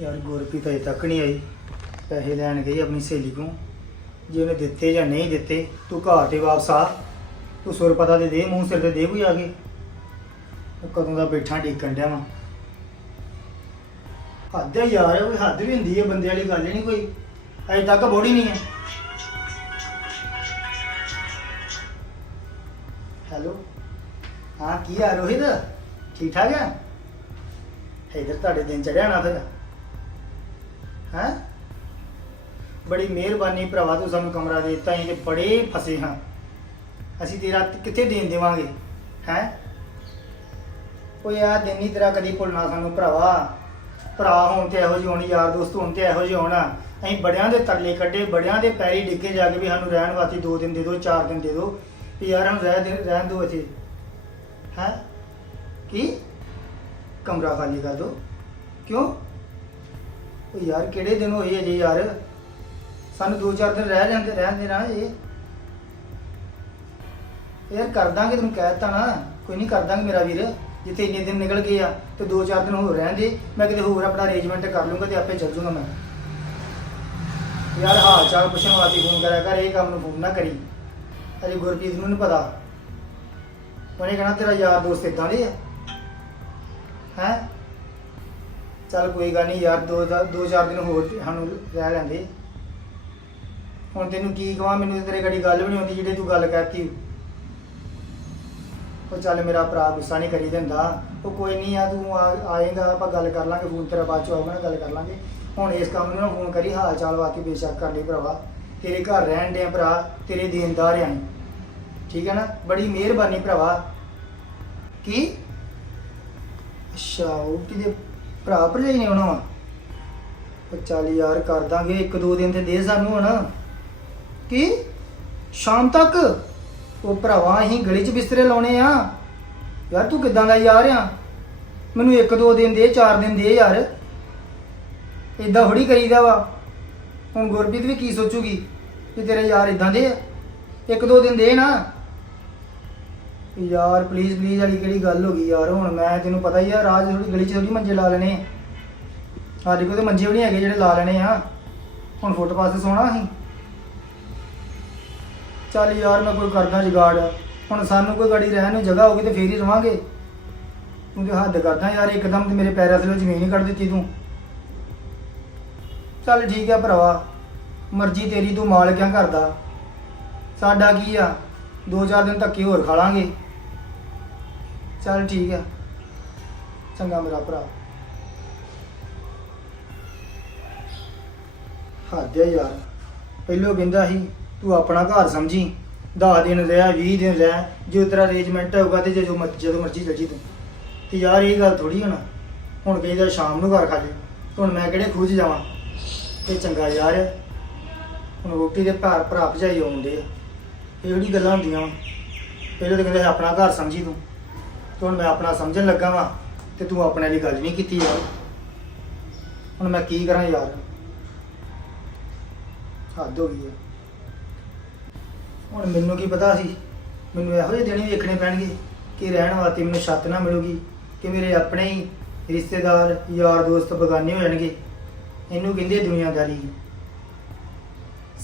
ਯਾਰ ਗੁਰਪ੍ਰੀਤ ਅਜੇ ਤੱਕ ਨਹੀਂ ਆਈ। ਪੈਸੇ ਲੈਣ ਗਈ ਆਪਣੀ ਸਹੇਲੀ ਕੋਲ। ਜੇ ਉਹਨੇ ਦਿੱਤੇ ਜਾਂ ਨਹੀਂ ਦਿੱਤੇ, ਤੂੰ ਘਰ ਤੇ ਵਾਪਸ ਆ। ਤੂੰ ਸੁਰ ਪਤਾ ਦੇ ਦੇ, ਮੂੰਹ ਸਿਰ ਤੇ ਦੇ ਕੋਈ ਆ ਕੇ। ਉਹ ਕਦੋਂ ਦਾ ਬੈਠਾ ਡੀਕਣ ਡਿਆ ਵਾਂ। ਹੱਦ ਹੈ ਯਾਰ, ਕੋਈ ਹੱਦ ਵੀ ਹੁੰਦੀ ਹੈ ਬੰਦੇ ਵਾਲੀ ਗੱਲ ਨਹੀਂ ਕੋਈ। ਅਜੇ ਤੱਕ ਬੋੜੀ ਨਹੀਂ ਹੈ। ਹੈਲੋ? ਹਾਂ, ਕੀ ਆ ਰੋਹਿਤ? ਠੀਕ ਠਾਕ ਹੈ ਇਧਰ ਤੁਹਾਡੇ ਦਿਨ ਚੜਿਆ ਨਾ ਫਿਰ। ਹੈਂ? ਬੜੀ ਮਿਹਰਬਾਨੀ ਭਰਾਵਾ ਤੂੰ ਸਾਨੂੰ ਕਮਰਾ ਦੇ ਦਿੱਤਾ, ਅਸੀਂ ਤੇ ਬੜੇ ਫਸੇ ਹਾਂ। ਅਸੀਂ ਤੇਰਾ ਕਿੱਥੇ ਦੇਣ ਦੇਵਾਂਗੇ? ਹੈਂ? ਉਹ ਯਾਰ ਦਿਨ ਨਹੀਂ ਤੇਰਾ ਕਦੀ ਭੁੱਲਣਾ ਸਾਨੂੰ ਭਰਾਵਾ। ਭਰਾ ਹੋਣ ਤੇ ਇਹੋ ਜਿਹੇ ਹੋਣ, ਯਾਰ ਦੋਸਤ ਹੋਣ ਤੇ ਇਹੋ ਜਿਹੇ ਹੋਣ। ਅਸੀਂ ਬੜਿਆਂ ਦੇ ਤਰਲੇ ਕੱਢੇ, ਬੜਿਆਂ ਦੇ ਪੈਰੀ ਡਿੱਗੇ ਜਾ ਕੇ ਵੀ ਸਾਨੂੰ ਰਹਿਣ ਵਾਸਤੇ 2 ਦਿਨ ਦੇ ਦਿਓ 4 ਦਿਨ ਦੇ ਦਿਓ। ਵੀ ਯਾਰ ਹਮ ਰਹਿ ਦੇ- ਰਹਿਣ ਦਿਓ ਇੱਥੇ। ਹੈਂ? ਕੀ? ਕਮਰਾ ਖਾਲੀ ਕਰ ਦਿਓ। ਕਿਉਂ? ਉਹ ਯਾਰ, ਕਿਹੜੇ ਦਿਨ ਹੋਏ ਅਜੇ ਯਾਰ? ਸਾਨੂੰ 2-4 ਦਿਨ ਰਹਿ ਜਾਂਦੇ ਰਹਿਣ ਦੇਣਾ ਇਹ। ਯਾਰ ਕਰਦਾਂਗੇ ਤੈਨੂੰ ਕਹਿ ਦਿੱਤਾ ਨਾ। ਕੋਈ ਨਹੀਂ ਕਰਦਾਂਗੇ ਮੇਰਾ ਵੀਰ। ਜਿੱਥੇ ਇੰਨੇ ਦਿਨ ਨਿਕਲ ਗਏ ਆ, ਤੇ 2-4 ਦਿਨ ਹੋਰ ਰਹਿਣ ਦੇ। ਮੈਂ ਕਿਤੇ ਹੋਰ ਆਪਣਾ ਅਰੇਂਜਮੈਂਟ ਕਰ ਲੂੰਗਾ ਤੇ ਆਪੇ ਚੱਲ ਜੂੰਗਾ ਮੈਂ। ਯਾਰ, ਹਾਲ ਚਾਲ ਪੁੱਛਣ ਵਾਸਤੇ ਫੋਨ ਕਰਿਆ ਕਰ, ਇਹ ਕੰਮ ਨੂੰ ਫੋਨ ਨਾ ਕਰੀ। ਅਜੇ ਗੁਰਪ੍ਰੀਤ ਨੂੰ ਨਹੀਂ ਪਤਾ। ਉਹਨੇ ਕਹਿਣਾ ਤੇਰਾ ਯਾਰ ਦੋਸਤ ਇਦਾਂ ਦੇ ਆ। ਹੈ? ਚੱਲ ਕੋਈ ਗੱਲ ਨਹੀਂ ਯਾਰ, ਦੋ ਦਾ- ਦੋ ਚਾਰ ਦਿਨ ਹੋਰ ਸਾਨੂੰ ਰਹਿ ਲੈਂਦੇ। ਹੁਣ ਤੈਨੂੰ ਕੀ ਕਹਾਂ ਮੈਨੂੰ ਤੇਰੇ ਗੜੀ ਗੱਲ ਵੀ ਨਹੀਂ ਆਉਂਦੀ ਜਿਹੜੀ ਤੂੰ ਗੱਲ ਕਰਤੀ ਉਹ ਚੱਲ ਮੇਰਾ ਭਰਾ ਗੁੱਸਾ ਨਹੀਂ ਕਰੀ ਦਿੰਦਾ। ਉਹ ਕੋਈ ਨਹੀਂ ਆ, ਤੂੰ ਆ- ਆਏਗਾ ਆਪਾਂ ਗੱਲ ਕਰ ਲਾਂਗੇ, ਫੋਨ ਤੇਰਾ ਬਾਅਦ ਚ ਆਊਗਾ ਨਾ ਗੱਲ ਕਰ ਲਾਂਗੇ। ਹੁਣ ਇਸ ਕੰਮ ਨੂੰ ਨਾ ਫੋਨ ਕਰੀ ਹਾਲ ਚਾਲ ਵਾਸਤੇ ਬੇਸ਼ੱਕ ਕਰ ਲਈ ਭਰਾਵਾ। ਤੇਰੇ ਘਰ ਰਹਿਣ ਦੇ ਭਰਾ, ਤੇਰੇ ਦੇਣਦਾਰ ਆਂ ਠੀਕ ਹੈ ਨਾ? ਬੜੀ ਮਿਹਰਬਾਨੀ ਭਰਾਵਾ। ਕੀ? ਅੱਛਾ, ਉਹ ਕਿਤੇ ਭਰਾ ਭਰਜਾਈ ਨੇ ਆਉਣਾ ਵਾ। ਉਹ ਚੱਲ ਯਾਰ ਕਰ ਦਾਂਗੇ, ਇੱਕ ਦੋ ਦਿਨ ਤੇ ਦੇ ਸਾਨੂੰ ਹੁਣ। ਕੀ? ਸ਼ਾਮ ਤੱਕ? ਉਹ ਭਰਾਵਾ, ਅਸੀਂ ਗਲੀ 'ਚ ਬਿਸਤਰੇ ਲਾਉਣੇ ਆ। ਯਾਰ ਤੂੰ ਕਿੱਦਾਂ ਦਾ ਯਾਰ ਆ? ਮੈਨੂੰ ਇੱਕ ਦੋ ਦਿਨ ਦੇ, ਚਾਰ ਦਿਨ ਦੇ ਯਾਰ। ਇਦਾਂ ਥੋੜੀ ਕਰੀਦਾ ਵਾ। ਹੁਣ ਗੁਰਪ੍ਰੀਤ ਵੀ ਕੀ ਸੋਚੂਗੀ? ਕਿ ਤੇਰੇ ਯਾਰ ਇਦਾਂ ਦੇ ਆ। ਇੱਕ ਦੋ ਦਿਨ ਦੇ ਨਾ। ਯਾਰ ਪਲੀਜ਼ ਪਲੀਜ਼ ਵਾਲੀ ਕਿਹੜੀ ਗੱਲ ਹੋ ਗਈ ਯਾਰ? ਹੁਣ ਮੈਂ ਤੈਨੂੰ ਪਤਾ ਹੀ ਆ, ਰਾਜ ਥੋੜੀ ਗਲੀ 'ਚ ਥੋੜੀ ਮੰਜੇ ਲਾ ਲੈਣੇ ਸਾਡੇ ਕੋਲ ਤੇ ਮੰਜੇ ਵੀ ਨਹੀਂ ਹੈਗੇ ਜਿਹੜੇ ਲਾ ਲੈਣੇ ਆ। ਹੁਣ ਫੁੱਟਪਾਥ ਤੇ ਸੋਣਾ ਅਸੀਂ। ਚੱਲ ਯਾਰ, ਮੈਂ ਕੋਈ ਕਰਦਾ ਜੁਗਾੜ। ਹੁਣ ਸਾਨੂੰ ਕੋਈ ਗਾੜੀ ਰਹਿਣ ਨੂੰ ਜਗ੍ਹਾ ਹੋਗੀ ਤੇ ਫੇਰ ਹੀ ਰਵਾਂਗੇ। ਤੂੰ ਤੇ ਹੱਦ ਕਰਦਾ ਯਾਰ, ਇੱਕਦਮ ਤੇ ਮੇਰੇ ਪੈਰਾਂ ਥੱਲੇ ਜ਼ਮੀਨ ਹੀ ਕੱਢ ਦਿੱਤੀ ਤੂੰ। ਚੱਲ ਠੀਕ ਆ ਭਰਾਵਾ, ਮਰਜ਼ੀ ਤੇਰੀ, ਤੂੰ ਮਾਲਕ ਆ ਘਰ ਸਾਡਾ ਕੀ ਆ? ਦੋ ਚਾਰ ਦਿਨ ਧੱਕੇ ਹੋਰ ਖਾ ਲਾਂਗੇ। ਚੱਲ ਠੀਕ ਆ। ਚੰਗਾ ਮੇਰਾ ਭਰਾ। ਹੱਦ ਹੈ ਯਾਰ। ਪਹਿਲੋਂ ਕਹਿੰਦਾ ਸੀ, ਤੂੰ ਆਪਣਾ ਘਰ ਸਮਝੀ। 10 ਦਿਨ ਲੈ 20 ਦਿਨ ਲੈ ਜੇ ਤੇਰਾ ਅਰੇਂਜਮੈਂਟ ਹੋਊਗਾ ਤੇ ਜਦੋਂ ਮਰ- ਜਦੋਂ ਮਰਜ਼ੀ ਚੱਲ ਜੀ ਤੂੰ। ਤੇ ਯਾਰ ਇਹ ਗੱਲ ਥੋੜੀ ਹੋਣਾ ਹੁਣ ਕਹਿੰਦਾ ਸ਼ਾਮ ਨੂੰ ਘਰ ਖਾ ਜੇ। ਹੁਣ ਮੈਂ ਕਿਹੜੇ ਖੂਜ ਜਾਵਾਂ? ਇਹ ਚੰਗਾ ਯਾਰ। ਹੈ। ਹੁਣ ਰੋਟੀ ਦੇ ਭਰ ਭਰਾ ਭਜਾਈ ਆਉਂਦੇ ਆ। ਇਹ ਜਿਹੜੀ ਗੱਲਾਂ ਹੁੰਦੀਆਂ ਵਾਂ। ਪਹਿਲਾਂ ਤਾਂ ਕਹਿੰਦਾ ਸੀ, ਆਪਣਾ ਘਰ ਸਮਝੀ ਤੂੰ। ਤੇ ਹੁਣ ਮੈਂ ਆਪਣਾ ਸਮਝਣ ਲੱਗਾ ਵਾਂ ਤੇ ਤੂੰ ਆਪਣੇ ਲਈ ਗੱਲ ਨਹੀਂ ਕੀਤੀ ਯਾਰ। ਹੁਣ ਮੈਂ ਕੀ ਕਰਾਂ ਯਾਰ? ਹੱਦ ਹੋ ਗਈ ਹੈ ਹੁਣ ਮੈਨੂੰ ਕੀ ਪਤਾ ਸੀ? ਮੈਨੂੰ ਇਹੋ ਜਿਹੇ ਦਿਨ ਹੀ ਵੇਖਣੇ ਪੈਣਗੇ ਕਿ ਰਹਿਣ ਵਾਸਤੇ ਮੈਨੂੰ ਛੱਤ ਨਾ ਮਿਲੂਗੀ, ਕਿ ਮੇਰੇ ਆਪਣੇ ਹੀ ਰਿਸ਼ਤੇਦਾਰ, ਯਾਰ ਦੋਸਤ ਬਗਾਨੇ ਹੋ ਜਾਣਗੇ। ਇਹਨੂੰ ਕਹਿੰਦੇ ਦੁਨੀਆਦਾਰੀ।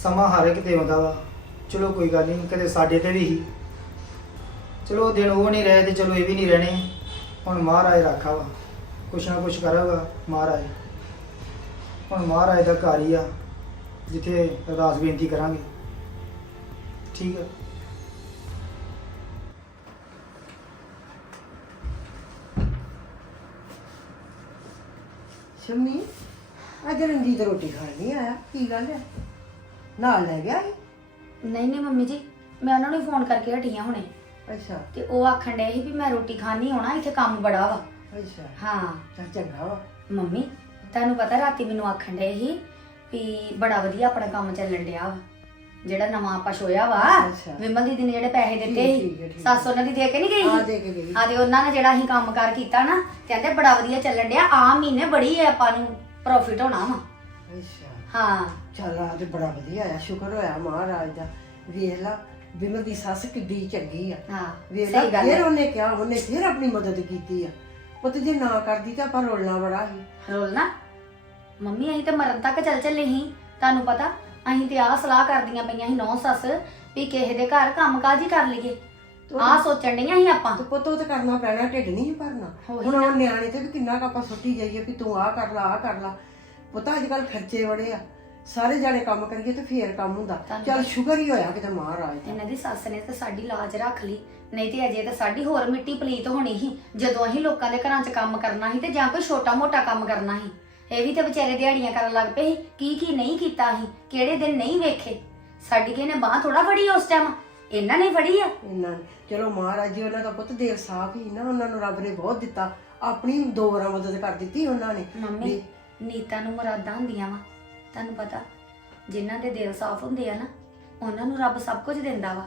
ਸਮਾਂ ਹਰ ਇੱਕ ਤੇ ਆਉਂਦਾ ਵਾ। ਚਲੋ ਕੋਈ ਗੱਲ ਨਹੀਂ ਕਦੇ ਸਾਡੇ ਤੇ ਵੀ ਹੀ। ਚਲੋ ਦਿਨ ਉਹ ਨਹੀਂ ਰਹੇ ਤੇ ਚਲੋ ਇਹ ਵੀ ਨਹੀਂ ਰਹਿਣੇ। ਹੁਣ ਮਹਾਰਾਜ ਰੱਖਾ ਵਾ। ਕੁਛ ਨਾ ਕੁਛ ਕਰੇਗਾ ਮਹਾਰਾਜ। ਹੁਣ ਮਹਾਰਾਜ ਦਾ ਘਰ ਹੀ ਆ ਜਿੱਥੇ ਅਰਦਾਸ ਬੇਨਤੀ ਕਰਾਂਗੇ। ਠੀਕ ਹੈ ਸ਼ਮੀ ਅੱਜ ਰਣਜੀਤ ਰੋਟੀ ਖਾਣ ਨਹੀਂ ਆਇਆ। ਕੀ ਗੱਲ ਹੈ ਨਾਲ ਲੈ ਗਿਆ ਸੀ? ਨਹੀਂ ਨਹੀਂ ਮੰਮੀ ਜੀ ਮੈਂ ਉਹਨਾਂ ਨੂੰ ਫੋਨ ਕਰਕੇ ਹਟੀ ਆ ਹੁਣੇ। ਅੱਛਾ। ਤੇ ਉਹ ਆਖਣ ਡਏ ਸੀ ਵੀ ਮੈਂ ਰੋਟੀ ਖਾਣੀ ਆਉਣਾ ਇੱਥੇ ਕੰਮ ਬੜਾ ਵਾ। ਅੱਛਾ। ਹਾਂ। ਚੱਲ ਚੰਗਾ ਵਾ। ਮੰਮੀ ਤੁਹਾਨੂੰ ਪਤਾ ਰਾਤੀ ਮੈਨੂੰ ਆਖਣ ਡਏ ਸੀ ਵੀ ਬੜਾ ਵਧੀਆ ਆਪਣਾ ਕੰਮ ਚੱਲਣ ਡਿਆ ਵਾ। ਜਿਹੜਾ ਨਵਾਂ ਆਪਾਂ ਸ਼ੋਇਆ ਵਾ ਅੱਛਾ। ਵਿਮਲ ਦੀਦੀ ਨੇ ਜਿਹੜੇ ਪੈਸੇ ਦਿੱਤੇ ਠੀਕ, ਠੀਕ ਹੈ, ਸੀ ਠੀਕ ਸੱਸ ਉਹਨਾਂ ਦੀ ਦੇ ਕੇ ਨਹੀਂ ਗਈ ਆ? ਦੇ ਕੇ ਗਈ। ਆ ਤੇ ਉਹਨਾਂ ਨੇ ਜਿਹੜਾ ਅਸੀਂ ਕੰਮਕਾਰ ਕੀਤਾ ਨਾ ਕਹਿੰਦੇ ਬੜਾ ਵਧੀਆ ਚੱਲਣ ਡਿਆ ਆ ਮਹੀਨੇ ਬੜੀ ਹੈ ਆਪਾਂ ਨੂੰ ਪ੍ਰੋਫਿਟ ਹੋਣਾ ਵਾ। ਅੱਛਾ। ਹਾਂ। ਚੱਲ ਆ ਤੇ ਬੜਾ ਵਧੀਆ ਆ ਸ਼ੁਕਰ ਹੋਇਆ ਮਹਾਰਾਜ ਦਾ। ਵੇਖ ਲਾ ਬਿਮਲ ਦੀ ਸੱਸ ਕਿੱਡੀ ਚੰਗੀ ਆ। ਹਾਂ ਵੇਖ ਲਾ ਸਹੀ ਗੱਲ ਫਿਰ ਹੈ। ਉਹਨੇ ਕਿਹਾ ਉਹਨੇ ਫਿਰ ਆਪਣੀ ਮਦਦ ਕੀਤੀ ਆ। ਪੁੱਤ ਜੇ ਨਾ ਕਰਦੀ ਤਾਂ ਆਪਾਂ ਰੋਲਣਾ ਬੜਾ ਸੀ ਰੋਲ ਨਾ ਮੰਮੀ ਅਸੀਂ ਤੇ ਮਰਨ ਤੱਕ ਚੱਲ ਚੱਲੇ ਸੀ। ਤੁਹਾਨੂੰ ਪਤਾ ਅਸੀਂ ਤੇ ਆਹ ਸਲਾਹ ਕਰਦੀਆਂ ਪਈਆਂ ਸੀ ਨੌ ਸੱਸ ਵੀ ਕਿਸੇ ਦੇ ਘਰ ਕੰਮਕਾਜ ਹੀ ਕਰ ਲਈਏ। ਆਹ ਸੋਚਣ ਡਈਆਂ ਸੀ ਆਪਾਂ। ਤੇ ਪੁੱਤ ਉਹ ਤੇ ਕਰਨਾ ਪੈਣਾ ਢਿੱਡ ਨਹੀਂ ਭਰਨਾ। ਉਹੀ ਹੁਣ ਉਹ ਨਿਆਣੇ ਤੇ ਵੀ ਕਿੰਨਾ ਕੁ ਆਪਾਂ ਸੁੱਟੀ ਜਾਈਏ ਵੀ ਤੂੰ ਆਹ ਕਰ ਲਾ ਆਹ ਕਰ ਲਾ। ਪਤਾ ਅੱਜ ਕੱਲ ਖਰਚੇ ਬੜੇ ਆ। ਸਾਰੇ ਜਾਣੇ ਕੰਮ ਕਰੀਏ ਤੇ ਫੇਰ ਕੰਮ ਹੁੰਦਾ। ਚੱਲ ਸ਼ੁਕਰ ਹੀ ਹੋਇਆ ਕਿਤੇ ਮਹਾਰਾਜ ਦਾ। ਇਹਨਾਂ ਦੀ ਸੱਸ ਨੇ ਤੇ ਸਾਡੀ ਲਾਜ ਰੱਖ ਲਈ। ਨਹੀਂ ਤੇ ਅਜੇ ਤਾਂ ਸਾਡੀ ਹੋਰ ਮਿੱਟੀ ਪਲੀਤ ਹੋਣੀ ਸੀ। ਜਦੋਂ ਅਸੀਂ ਲੋਕਾਂ ਦੇ ਘਰਾਂ 'ਚ ਕੰਮ ਕਰਨਾ ਸੀ ਤੇ ਜਾਂ ਕੋਈ ਛੋਟਾ-ਮੋਟਾ ਕੰਮ ਕਰਨਾ ਸੀ। ਇਹ ਵੀ ਤੇ ਵਿਚਾਰੇ ਦਿਹਾੜੀਆਂ ਕਰਨ ਲੱਗ ਪਏ ਸੀ। ਕੀ ਕੀ ਨਹੀਂ ਕੀਤਾ ਸੀ ਕਿਹੜੇ ਦਿਨ ਨਹੀਂ ਵੇਖੇ। ਸਾਡੀ ਕਿਹਨੇ ਬਾਹ ਥੋੜਾ ਫੜੀ ਉਸ ਟਾਈਮ ਇਹਨਾਂ ਨੇ ਫੜੀ ਆ। ਇਹਨਾਂ ਨੇ। ਚਲੋ ਮਹਾਰਾਜ ਜੀ ਉਹਨਾਂ ਦਾ ਪੁੱਤ ਦੇਰ ਸਾਫ਼ ਹੀ ਨਾ ਉਹਨਾਂ ਨੂੰ ਰੱਬ ਨੇ ਬਹੁਤ ਦਿੱਤਾ। ਆਪਣੀ ਦੋ ਵਾਰਾਂ ਮਦਦ ਕਰ ਦਿੱਤੀ ਉਹਨਾਂ ਨੇ। ਮੰਮੀ ਨੀਤਾਂ ਨੂੰ ਮੁਰਾਦਾਂ ਹੁੰਦੀਆਂ ਵਾ। ਤੁਹਾਨੂੰ ਪਤਾ ਜਿਨ੍ਹਾਂ ਦੇ ਦਿਲ ਸਾਫ਼ ਹੁੰਦੇ ਆ ਨਾ ਉਹਨਾਂ ਨੂੰ ਰੱਬ ਸਭ ਕੁਝ ਦਿੰਦਾ ਵਾ।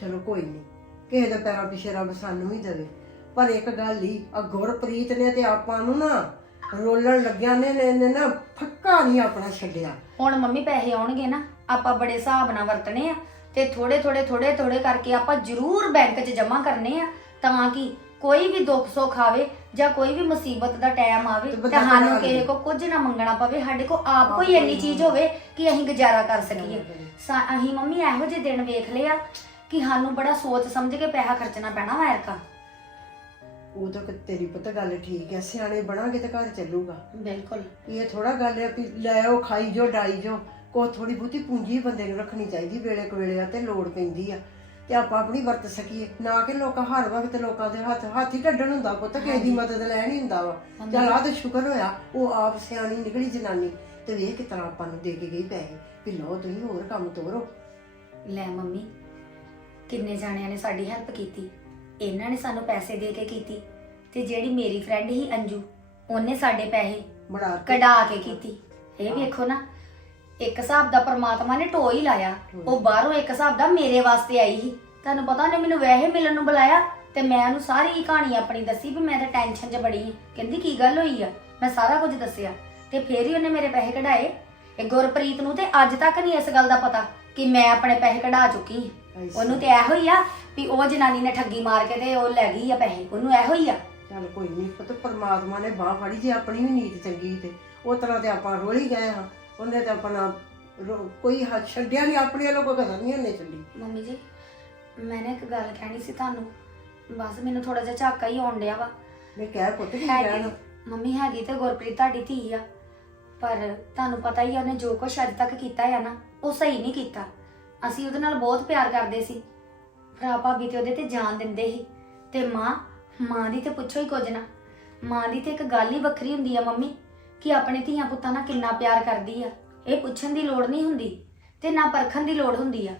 ਚਲੋ ਕੋਈ ਨਹੀਂ ਕਿਸੇ ਦੇ ਪੈਰਾਂ ਪਿੱਛੇ ਰੱਬ ਸਾਨੂੰ ਵੀ ਦੇਵੇ। ਪਰ ਇੱਕ ਗੱਲ ਹੀ ਆ ਗੁਰਪ੍ਰੀਤ ਨੇ ਤੇ ਆਪਾਂ ਨੂੰ ਨਾ ਰੋਲਣ ਲੱਗਿਆ ਨੇ ਨੇ ਨੇ ਨਾ ਫੱਕਾ ਨਹੀਂ ਆਪਣਾ ਛੱਡਿਆ। ਹੁਣ ਮੰਮੀ ਪੈਸੇ ਆਉਣਗੇ ਨਾ ਆਪਾਂ ਬੜੇ ਹਿਸਾਬ ਨਾਲ ਵਰਤਣੇ ਆ ਤੇ ਥੋੜੇ ਥੋੜੇ ਥੋੜੇ ਥੋੜੇ ਕਰਕੇ ਆਪਾਂ ਜ਼ਰੂਰ ਬੈਂਕ 'ਚ ਜਮ੍ਹਾਂ ਕਰਨੇ ਆ ਤਾਂ ਕਿ ਕੋਈ ਵੀ ਦੁੱਖ ਸੁੱਖ ਆਵੇ ਜਾਂ ਕੋਈ ਵੀ ਮੁਸੀਬਤ ਦਾ ਟਾਈਮ ਆਵੇ ਤੇ ਤੇ ਬੰਦਾ ਸਾਨੂੰ ਕਿਸੇ ਲਏ। ਕੋ ਕੁਝ ਨਾ ਮੰਗਣਾ ਪਵੇ ਸਾਡੇ ਕੋ ਆਪ ਕੋਈ ਇੰਨੀ ਚੀਜ਼। ਹੋਵੇ ਕਿ ਅਸੀਂ ਗੁਜ਼ਾਰਾ ਕਰ ਸਕੀਏ। ਸਾ- ਅਸੀਂ ਮੰਮੀ ਇਹੋ ਜਿਹੇ ਦਿਨ ਵੇਖ ਲਿਆ ਕਿ ਸਾਨੂੰ ਬੜਾ ਸੋਚ ਸਮਝ ਕੇ ਪੈਸਾ ਖਰਚਣਾ ਪੈਣਾ ਵਾ ਐਰਕਾ ਉਹ ਤਾਂ ਕਿ ਤੇਰੀ ਪੁੱਤ ਗੱਲ ਠੀਕ ਹੈ ਸਿਆਣੇ ਬਣਾਂਗੇ ਤਾਂ ਘਰ ਚੱਲੂਗਾ। ਬਿਲਕੁਲ। ਇਹ ਥੋੜਾ ਗੱਲ ਹੈ ਵੀ ਲੈ ਆਓ ਖਾਈ ਜੋ ਡਾਈ ਜੋ ਕੋ ਥੋੜੀ ਬਹੁਤੀ ਪੂੰਜੀ ਬੰਦੇ ਨੂੰ ਰੱਖਣੀ ਚਾਹੀਦੀ ਵੇਲੇ ਕੋਲੇ ਆ ਤੇ ਲੋੜ ਪੈਂਦੀ ਆ। ਤੇ ਆਪਾਂ ਆਪਣੀ ਵਰਤ ਸਕੀਏ। ਨਾ ਕਿ ਲੋਕਾਂ ਹਰ ਵਕਤ ਲੋਕਾਂ ਦੇ ਹੱਥ ਹੱਥ ਹੀ ਢੱਡਣ ਹੁੰਦਾ ਪੁੱਤ ਕਿਸੇ ਦੀ ਮਦਦ ਲੈਣ ਹੁੰਦਾ ਵਾ। ਚਲ ਆ ਤੇ ਸ਼ੁਕਰ ਹੋਇਆ ਉਹ ਆਪ ਸਿਆਣੀ ਨਿਕਲੀ ਜਨਾਨੀ ਤੇ ਵੇਖ ਕਿਸ ਤਰ੍ਹਾਂ ਆਪਾਂ ਨੂੰ ਦੇ ਕੇ ਗਈ ਪੈਸੇ ਵੀ ਲਓ ਤੁਸੀਂ ਹੋਰ ਕੰਮ ਤੋਰੋ। ਲੈ ਮੰਮੀ ਕਿੰਨੇ ਜਾਣਿਆਂ ਨੇ ਸਾਡੀ ਹੈਲਪ ਕੀਤੀ। ਇਹਨਾਂ ਨੇ ਸਾਨੂੰ ਪੈਸੇ ਦੇ ਕੇ ਕੀਤੀ ਤੇ ਜਿਹੜੀ ਮੇਰੀ ਫਰੈਂਡ ਸੀ ਅੰਜੂ ਉਹਨੇ ਸਾਡੇ ਪੈਸੇ ਬੜਾ ਕੇ ਕਢਾ ਕੇ ਕੀਤੀ। ਇਹ ਵੇਖੋ ਨਾ ਇੱਕ ਹਿਸਾਬ ਦਾ ਪ੍ਰਮਾਤਮਾ ਨੇ ਢੋ ਹੀ ਲਾਇਆ ਉਹ ਬਾਹਰੋਂ ਇੱਕ ਹਿਸਾਬ ਦਾ ਮੇਰੇ ਵਾਸਤੇ ਆਈ ਸੀ। ਤੁਹਾਨੂੰ ਪਤਾ ਉਹਨੇ ਮੈਨੂੰ ਵੈਸੇ ਮਿਲਣ ਨੂੰ ਬੁਲਾਇਆ ਤੇ ਮੈਂ ਉਹਨੂੰ ਸਾਰੀ ਕਹਾਣੀ ਆਪਣੀ ਦੱਸੀ ਵੀ ਮੈਂ ਤਾਂ ਟੈਨਸ਼ਨ 'ਚ ਬੜੀ ਕਹਿੰਦੀ ਕੀ ਗੱਲ ਹੋਈ ਆ? ਮੈਂ ਸਾਰਾ ਕੁਝ ਦੱਸਿਆ ਤੇ ਫੇਰ ਹੀ ਉਹਨੇ ਮੇਰੇ ਪੈਸੇ ਕਢਾਏ। ਇਹ ਗੁਰਪ੍ਰੀਤ ਨੂੰ ਤੇ ਅੱਜ ਤੱਕ ਨਹੀਂ ਇਸ ਗੱਲ ਦਾ ਪਤਾ ਕਿ ਮੈਂ ਆਪਣੇ ਪੈਸੇ ਕਢਾ ਚੁੱਕੀ ਹਾਂ ਅੱਛਾ। ਉਹਨੂੰ ਤੇ ਇਹੋ ਹੀ ਆ ਵੀ ਉਹ ਜਨਾਨੀ ਨੇ ਠੱਗੀ ਮਾਰ ਕੇ ਤੇ ਉਹ ਲੈ ਗਈ ਆ ਪੈਸੇ। ਉਹਨੂੰ ਇਹੋ ਹੀ ਆ। ਚੱਲ ਕੋਈ ਨਹੀਂ ਪੁੱਤ ਪਰਮਾਤਮਾ ਨੇ ਬਾਹ ਫੜੀ ਜੇ ਆਪਣੀ ਵੀ ਨੀਤ ਚੰਗੀ ਤੇ ਉਹ ਤਰ੍ਹਾਂ ਤੇ ਆਪਾਂ ਰੋਲ ਹੀ ਗਏ ਹਾਂ। ਉਹਨੇ ਤੇ ਆਪਣਾ ਰੋ- ਕੋਈ ਹੱਥ ਛੱਡਿਆ ਨਹੀਂ ਆਪਣੇ ਵੱਲੋਂ ਕੋਈ ਕਦਰ ਨਹੀਂ ਉਹਨੇ ਛੱਡੀ। ਮੰਮੀ ਜੀ ਮੈਂ ਨਾ ਇੱਕ ਗੱਲ ਕਹਿਣੀ ਸੀ ਤੁਹਾਨੂੰ। ਬਸ ਮੈਨੂੰ ਥੋੜਾ ਜਿਹਾ ਝਾਕਾ ਹੀ ਆਉਣ ਡਿਆ ਵਾ। ਮੈਂ ਕਹਿ ਪੁੱਤ ਕੀ ਹੈਗੀ ਕਹਿਣਾ? ਮੰਮੀ ਹੈਗੀ ਤੇ ਗੁਰਪ੍ਰੀਤ ਤੁਹਾਡੀ ਧੀ ਆ। ਪਰ ਤੁਹਾਨੂੰ ਪਤਾ ਹੀ ਆ ਉਹਨੇ ਜੋ ਕੁਛ ਅੱਜ ਤੱਕ ਕੀਤਾ ਹੈ ਨਾ ਉਹ ਸਹੀ ਨਹੀਂ ਕੀਤਾ। ਅਸੀਂ ਉਹਦੇ ਨਾਲ ਬਹੁਤ ਪਿਆਰ ਕਰਦੇ ਸੀ। ਭਰਾ ਭਾਬੀ ਤੇ ਉਹਦੇ ਤੇ ਜਾਨ ਦਿੰਦੇ ਸੀ। ਤੇ ਮਾਂ ਮਾਂ ਦੀ ਤੇ ਪੁੱਛੋ ਹੀ ਕੁਝ ਨਾ। ਮਾਂ ਦੀ ਤੇ ਇੱਕ ਗੱਲ ਹੀ ਵੱਖਰੀ ਹੁੰਦੀ ਆ ਮੰਮੀ। ਕਿ ਆਪਣੇ ਧੀਆਂ ਪੁੱਤਾਂ ਨਾਲ ਕਿੰਨਾ ਪਿਆਰ ਕਰਦੀ ਆ। ਇਹ ਪੁੱਛਣ ਦੀ ਲੋੜ ਨਹੀਂ ਹੁੰਦੀ ਤੇ ਨਾ ਪਰਖਣ ਦੀ ਲੋੜ ਹੁੰਦੀ ਆ।